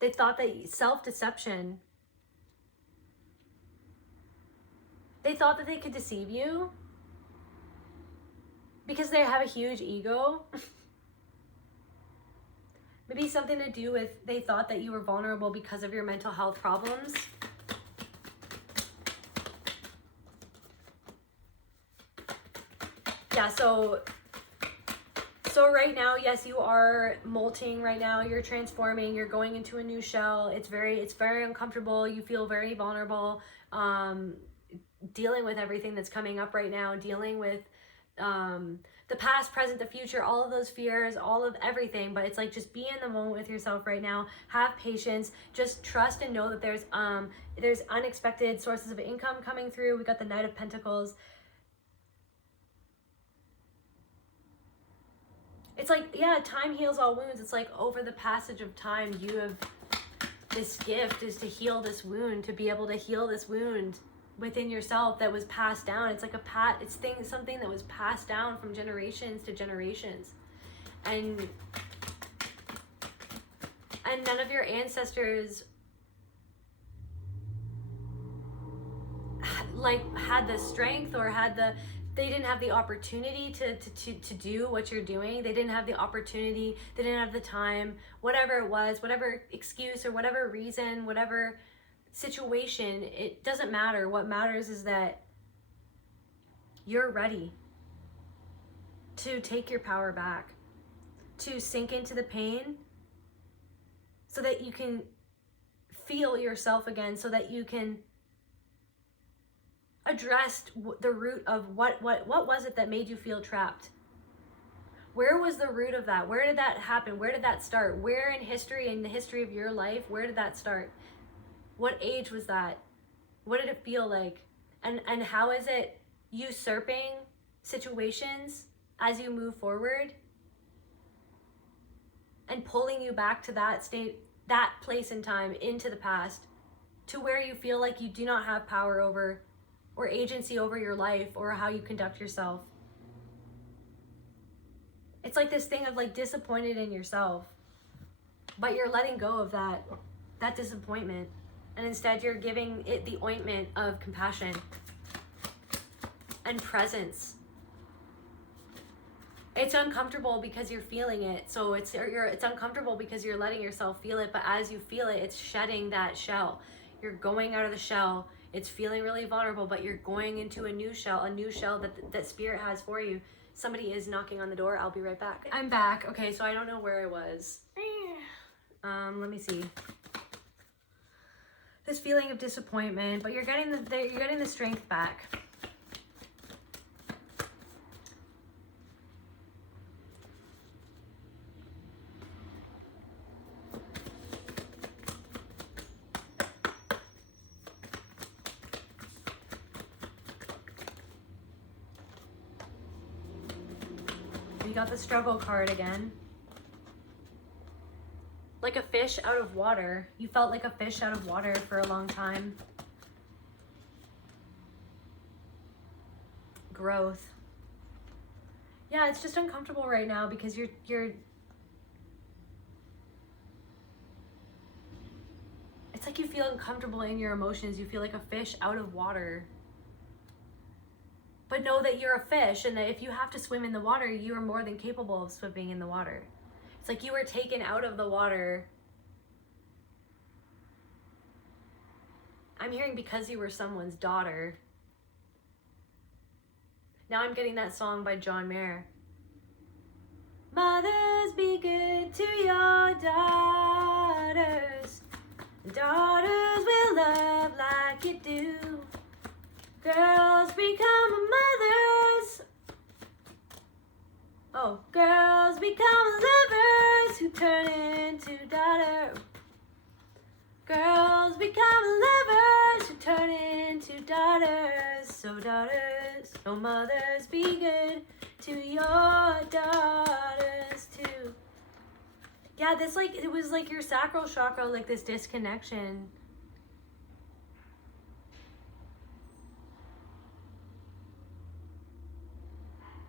they thought that self-deception, they thought that they could deceive you because they have a huge ego. Maybe something to do with, they thought that you were vulnerable because of your mental health problems. Yeah, so right now, yes, you are molting right now. You're transforming. You're going into a new shell. It's very uncomfortable. You feel very vulnerable. Dealing with everything that's coming up right now. Dealing with the past, present, the future, all of those fears, all of everything. But it's like, just be in the moment with yourself right now. Have patience. Just trust and know that there's unexpected sources of income coming through. We got the Knight of Pentacles. It's like, yeah, time heals all wounds. It's like, over the passage of time, you have this gift is to heal this wound, to be able to heal this wound within yourself that was passed down. It's like something that was passed down from generations to generations. And none of your ancestors like had the strength or they didn't have the opportunity to do what you're doing. They didn't have the opportunity, they didn't have the time, whatever it was, whatever excuse or whatever reason, whatever situation, it doesn't matter. What matters is that you're ready to take your power back, to sink into the pain so that you can feel yourself again, so that you can addressed the root of what was it that made you feel trapped? Where was the root of that? Where did that happen? Where did that start? Where in history, in the history of your life, where did that start? What age was that? What did it feel like? And how is it usurping situations as you move forward and pulling you back to that state, that place in time, into the past, to where you feel like you do not have power over or agency over your life or how you conduct yourself? It's like this thing of like disappointed in yourself, but you're letting go of that disappointment, and instead you're giving it the ointment of compassion and presence. It's uncomfortable because you're feeling it, so it's uncomfortable because you're letting yourself feel it, but as you feel it, it's shedding that shell. You're going out of the shell. It's feeling really vulnerable, but you're going into a new shell that Spirit has for you. Somebody is knocking on the door. I'll be right back. I'm back. Okay, so I don't know where I was. Let me see. This feeling of disappointment, but you're getting the strength back. You got the struggle card again. Like a fish out of water. You felt like a fish out of water for a long time. Growth. Yeah, it's just uncomfortable right now because you're it's like you feel uncomfortable in your emotions. You feel like a fish out of water. But know that you're a fish, and that if you have to swim in the water, you are more than capable of swimming in the water. It's like you were taken out of the water. I'm hearing because you were someone's daughter. Now I'm getting that song by John Mayer. Mothers, be good to your daughters. Daughters will love like you do. Girls become mothers. Oh, girls become lovers who turn into daughters. Girls become lovers who turn into daughters. So daughters, oh mothers, be good to your daughters too. Yeah, this like, it was like your sacral chakra, like this disconnection.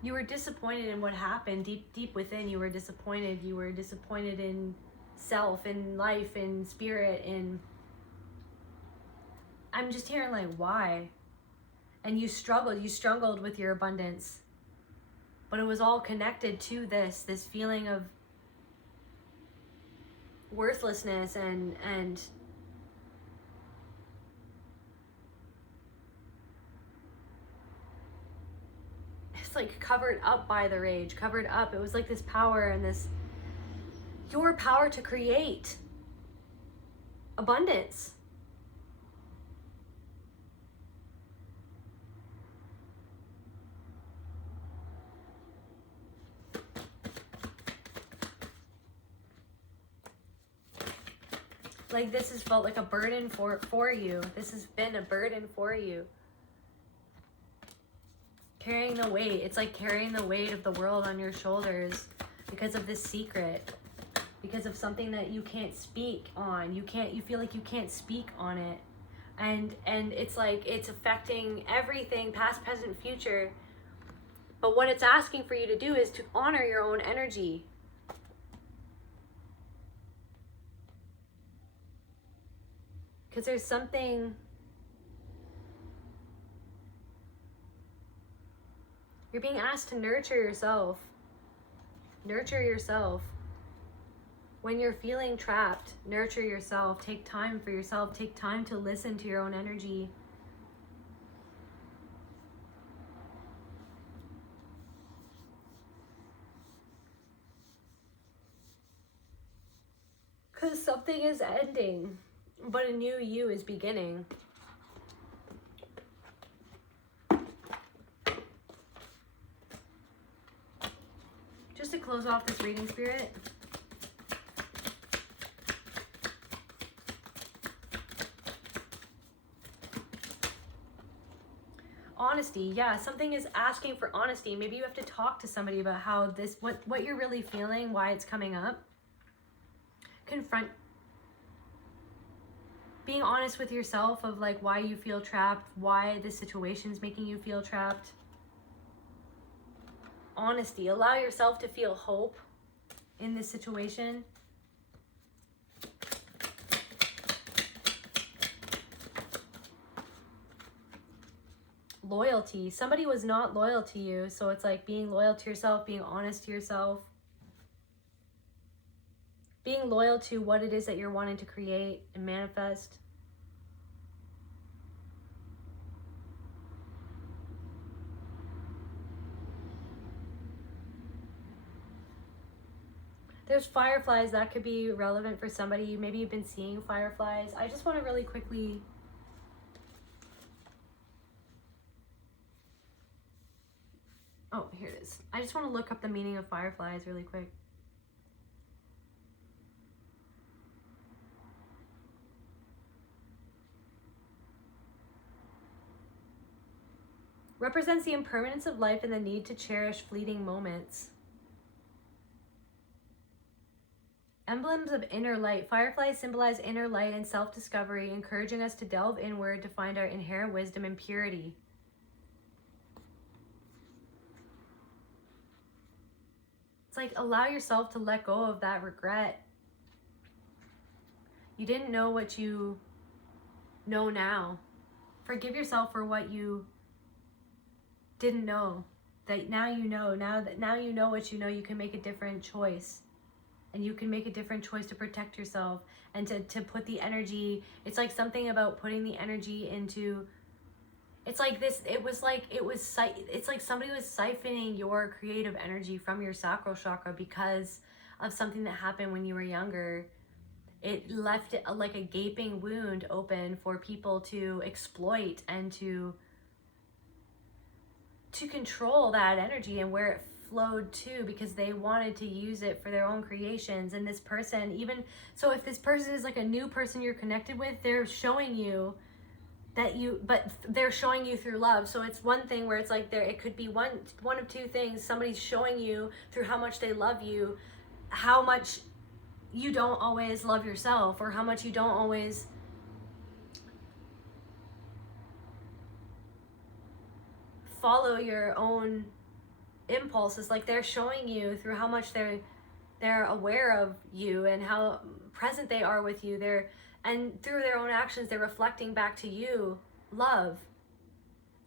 You were disappointed in what happened deep within. You were disappointed. You were disappointed in self, in life, in spirit, in... I'm just hearing like, why? And you struggled with your abundance. But it was all connected to this feeling of worthlessness and it's like covered up by the rage, covered up. It was like this power and this, your power to create abundance. Like this has felt like a burden for you. This has been a burden for you. Carrying the weight. It's like carrying the weight of the world on your shoulders because of this secret. Because of something that you can't speak on. You feel like you can't speak on it. And it's like it's affecting everything, past, present, future. But what it's asking for you to do is to honor your own energy. Because there's something... You're being asked to nurture yourself. Nurture yourself. When you're feeling trapped, nurture yourself. Take time for yourself. Take time to listen to your own energy. Because something is ending, but a new you is beginning. close off this reading, Spirit? Honesty. Yeah, something is asking for honesty. Maybe you have to talk to somebody about how this, what you're really feeling, why it's coming up. Confront. Being honest with yourself of like why you feel trapped, why this situation's making you feel trapped. Honesty. Allow yourself to feel hope in this situation. Loyalty. Somebody was not loyal to you, so it's like being loyal to yourself, being honest to yourself, being loyal to what it is that you're wanting to create and manifest. There's fireflies. That could be relevant for somebody. Maybe you've been seeing fireflies. I just want to really quickly oh, here it is. I just want to look up the meaning of fireflies really quick. Represents the impermanence of life and the need to cherish fleeting moments. Emblems of inner light. Fireflies symbolize inner light and self-discovery, encouraging us to delve inward to find our inherent wisdom and purity. It's like allow yourself to let go of that regret. You didn't know what you know now. Forgive yourself for what you didn't know. That now you know. Now you know what you know, you can make a different choice. And you can make a different choice to protect yourself and to put the energy. It's like something about putting the energy into. It's like this, it's like somebody was siphoning your creative energy from your sacral chakra because of something that happened when you were younger. It left it like a gaping wound open for people to exploit and to control that energy and where it flowed to, because they wanted to use it for their own creations. And this person, even so, if this person is like a new person you're connected with, they're showing you that but they're showing you through love. So it's one thing where it's like it could be one of two things. Somebody's showing you through how much they love you, how much you don't always love yourself, or how much you don't always follow your own impulses. Like they're showing you through how much they're aware of you and how present they are with you. And through their own actions, they're reflecting back to you love.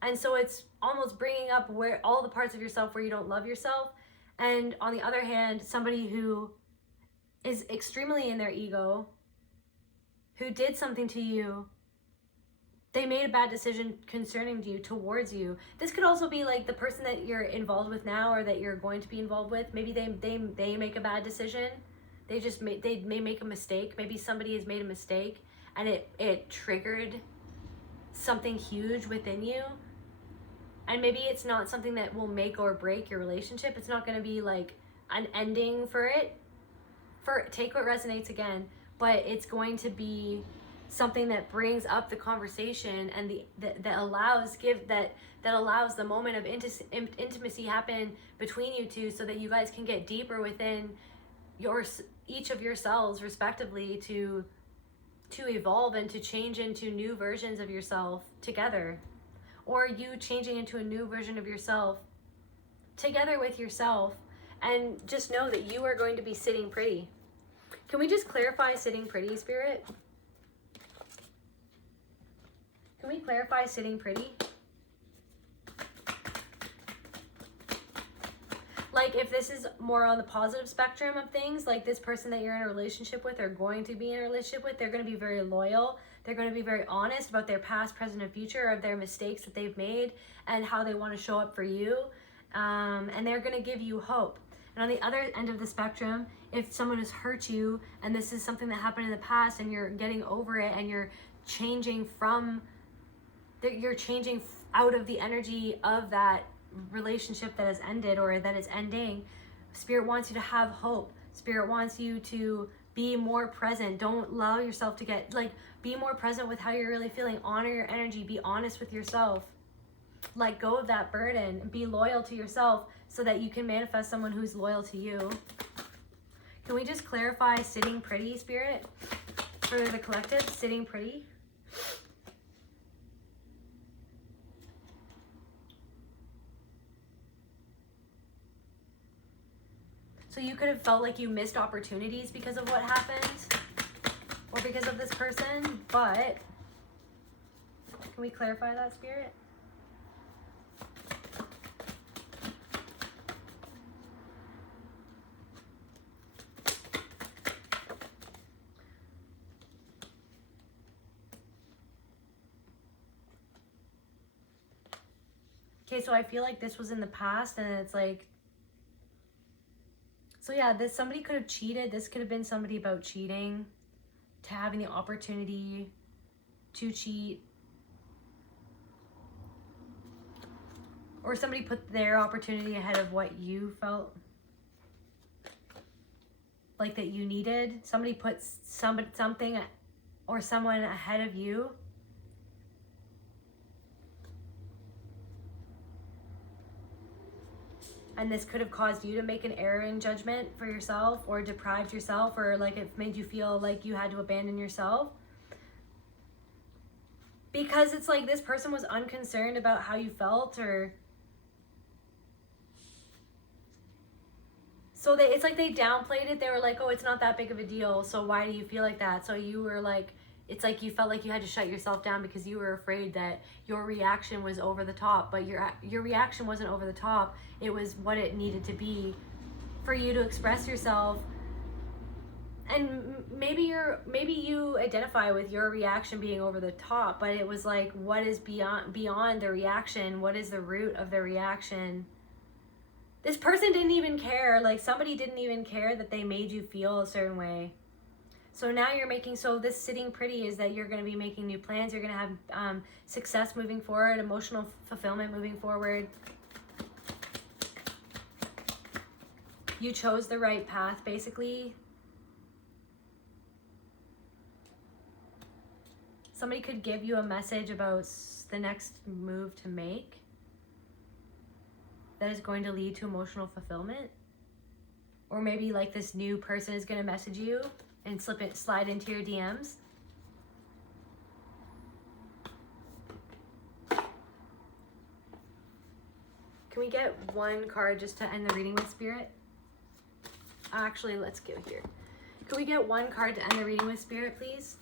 And so it's almost bringing up where all the parts of yourself where you don't love yourself. And on the other hand, somebody who is extremely in their ego, who did something to you, they made a bad decision concerning you, towards you. This could also be like the person that you're involved with now, or that you're going to be involved with. Maybe they make a bad decision. They may make a mistake. Maybe somebody has made a mistake and it triggered something huge within you. And maybe it's not something that will make or break your relationship. It's not going to be like an ending for it. Take what resonates again, but it's going to be something that brings up the conversation and that allows the moment of intimacy happen between you two, so that you guys can get deeper within each of yourselves respectively to evolve and to change into new versions of yourself together, or you changing into a new version of yourself together with yourself. And just know that you are going to be sitting pretty. Can we just clarify sitting pretty, Spirit? Can we clarify sitting pretty? Like if this is more on the positive spectrum of things, like this person that you're in a relationship with or going to be in a relationship with, they're going to be very loyal. They're going to be very honest about their past, present, and future, of their mistakes that they've made and how they want to show up for you. And they're going to give you hope. And on the other end of the spectrum, if someone has hurt you and this is something that happened in the past and you're getting over it and you're changing out of the energy of that relationship that has ended or that is ending, Spirit wants you to have hope. Spirit wants you to be more present. Don't allow yourself to get, like, be more present with how you're really feeling. Honor your energy. Be honest with yourself. Let go of that burden. Be loyal to yourself so that you can manifest someone who's loyal to you. Can we just clarify sitting pretty, Spirit, for the collective? Sitting pretty. So you could have felt like you missed opportunities because of what happened or because of this person, but can we clarify that, Spirit? Okay, so I feel like this was in the past and it's like, so yeah, somebody could have cheated. This could have been somebody about cheating, to having the opportunity to cheat. Or somebody put their opportunity ahead of what you felt like that you needed. Somebody put something or someone ahead of you. And this could have caused you to make an error in judgment for yourself, or deprived yourself, or like it made you feel like you had to abandon yourself. Because it's like this person was unconcerned about how you felt, or so it's like they downplayed it. They were like, oh, it's not that big of a deal, so why do you feel like that? So you were like, it's like you felt like you had to shut yourself down because you were afraid that your reaction was over the top. But your reaction wasn't over the top. It was what it needed to be for you to express yourself. And maybe you identify with your reaction being over the top, but it was like, what is beyond the reaction? What is the root of the reaction? This person didn't even care. Like, somebody didn't even care that they made you feel a certain way. So now you're making, so this sitting pretty is that you're going to be making new plans. You're going to have success moving forward, emotional fulfillment moving forward. You chose the right path, basically. Somebody could give you a message about the next move to make that is going to lead to emotional fulfillment. Or maybe like this new person is going to message you and slide into your DMs. Can we get one card just to end the reading with, Spirit? Actually, let's go here. Can we get one card to end the reading with, Spirit, please?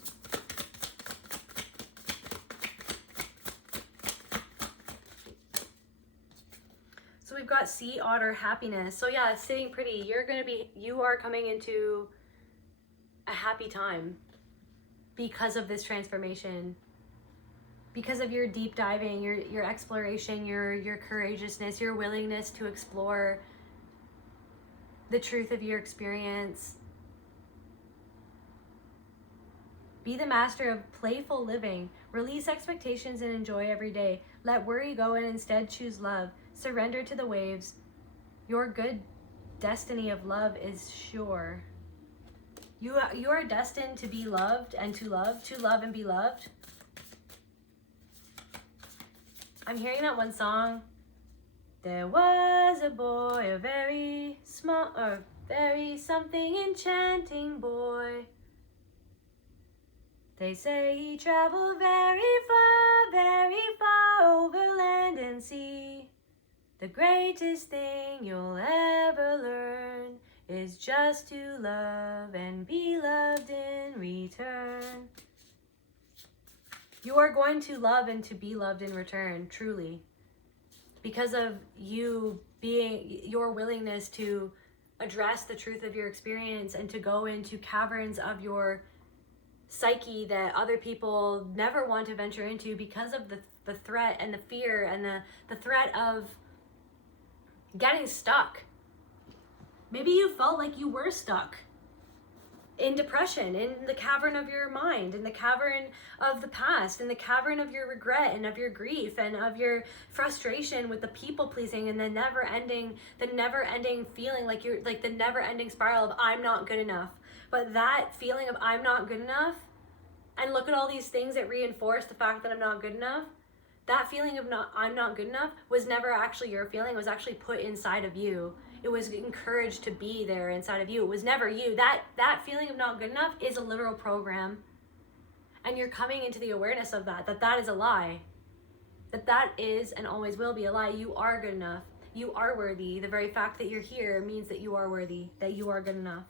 So we've got Sea Otter, happiness. So yeah, sitting pretty. You are coming into a happy time because of this transformation, because of your deep diving, your exploration, your courageousness, your willingness to explore the truth of your experience. Be the master of playful living. Release expectations and enjoy every day. Let worry go and instead choose love. Surrender to the waves. Your good destiny of love is sure. You are destined to be loved and to love and be loved. I'm hearing that one song. There was a boy, a very small, or very something enchanting boy. They say he traveled very far over land and sea. The greatest thing you'll ever learn is just to love and be loved in return. You are going to love and to be loved in return, truly. Because of you being, your willingness to address the truth of your experience and to go into caverns of your psyche that other people never want to venture into because of the threat and the fear and the threat of getting stuck. Maybe you felt like you were stuck. in depression, in the cavern of your mind, in the cavern of the past, in the cavern of your regret and of your grief and of your frustration with the people pleasing and the never ending feeling, like you're like the never ending spiral of I'm not good enough. But that feeling of I'm not good enough, and look at all these things that reinforce the fact that I'm not good enough. That feeling of I'm not good enough was never actually your feeling. It was actually put inside of you. It was encouraged to be there inside of you. It was never you. That feeling of not good enough is a literal program. And you're coming into the awareness of that is a lie. That is and always will be a lie. You are good enough. You are worthy. The very fact that you're here means that you are worthy, that you are good enough.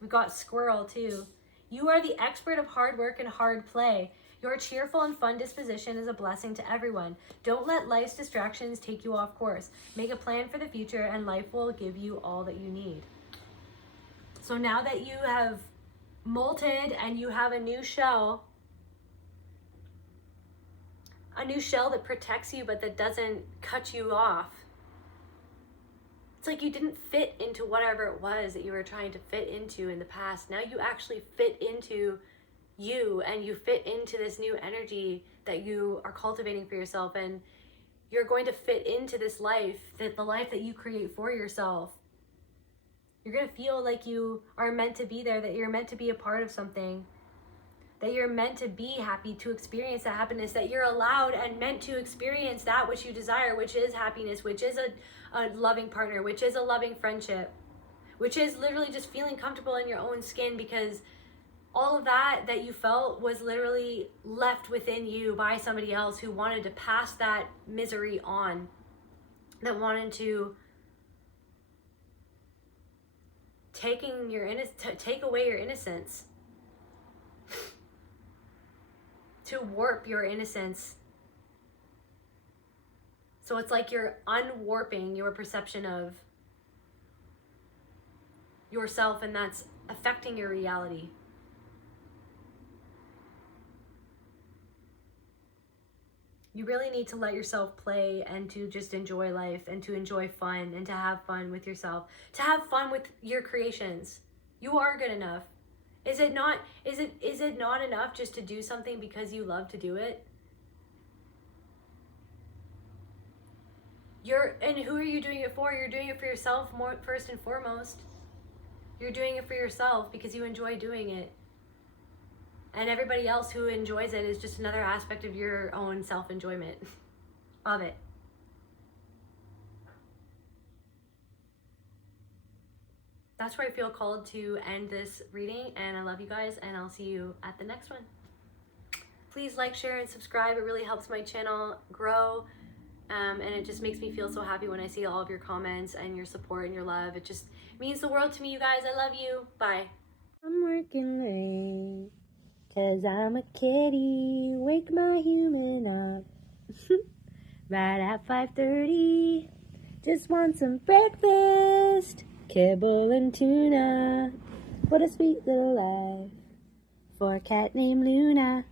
We've got squirrel too. You are the expert of hard work and hard play. Your cheerful and fun disposition is a blessing to everyone. Don't let life's distractions take you off course. Make a plan for the future and life will give you all that you need. So now that you have molted and you have a new shell that protects you but that doesn't cut you off. It's like you didn't fit into whatever it was that you were trying to fit into in the past. Now you actually fit into you, and you fit into this new energy that you are cultivating for yourself, and you're going to fit into this life, the life that you create for yourself. You're going to feel like you are meant to be there, that you're meant to be a part of something, that you're meant to be happy, to experience that happiness, that you're allowed and meant to experience that which you desire, which is happiness, which is a loving partner, which is a loving friendship, which is literally just feeling comfortable in your own skin, because all of that you felt was literally left within you by somebody else who wanted to pass that misery on, that wanted to take away your innocence, to warp your innocence. So it's like you're unwarping your perception of yourself, and that's affecting your reality. You really need to let yourself play and to just enjoy life and to enjoy fun and to have fun with yourself, to have fun with your creations. You are good enough. Is it not enough just to do something because you love to do it? And who are you doing it for? You're doing it for yourself first and foremost. You're doing it for yourself because you enjoy doing it. And everybody else who enjoys it is just another aspect of your own self-enjoyment of it. That's where I feel called to end this reading, and I love you guys, and I'll see you at the next one. Please like, share, and subscribe. It really helps my channel grow, and it just makes me feel so happy when I see all of your comments and your support and your love. It just means the world to me, you guys. I love you. Bye. I'm working late, 'cause I'm a kitty. Wake my human up right at 5:30. Just want some breakfast, kibble and tuna. What a sweet little life for a cat named Luna.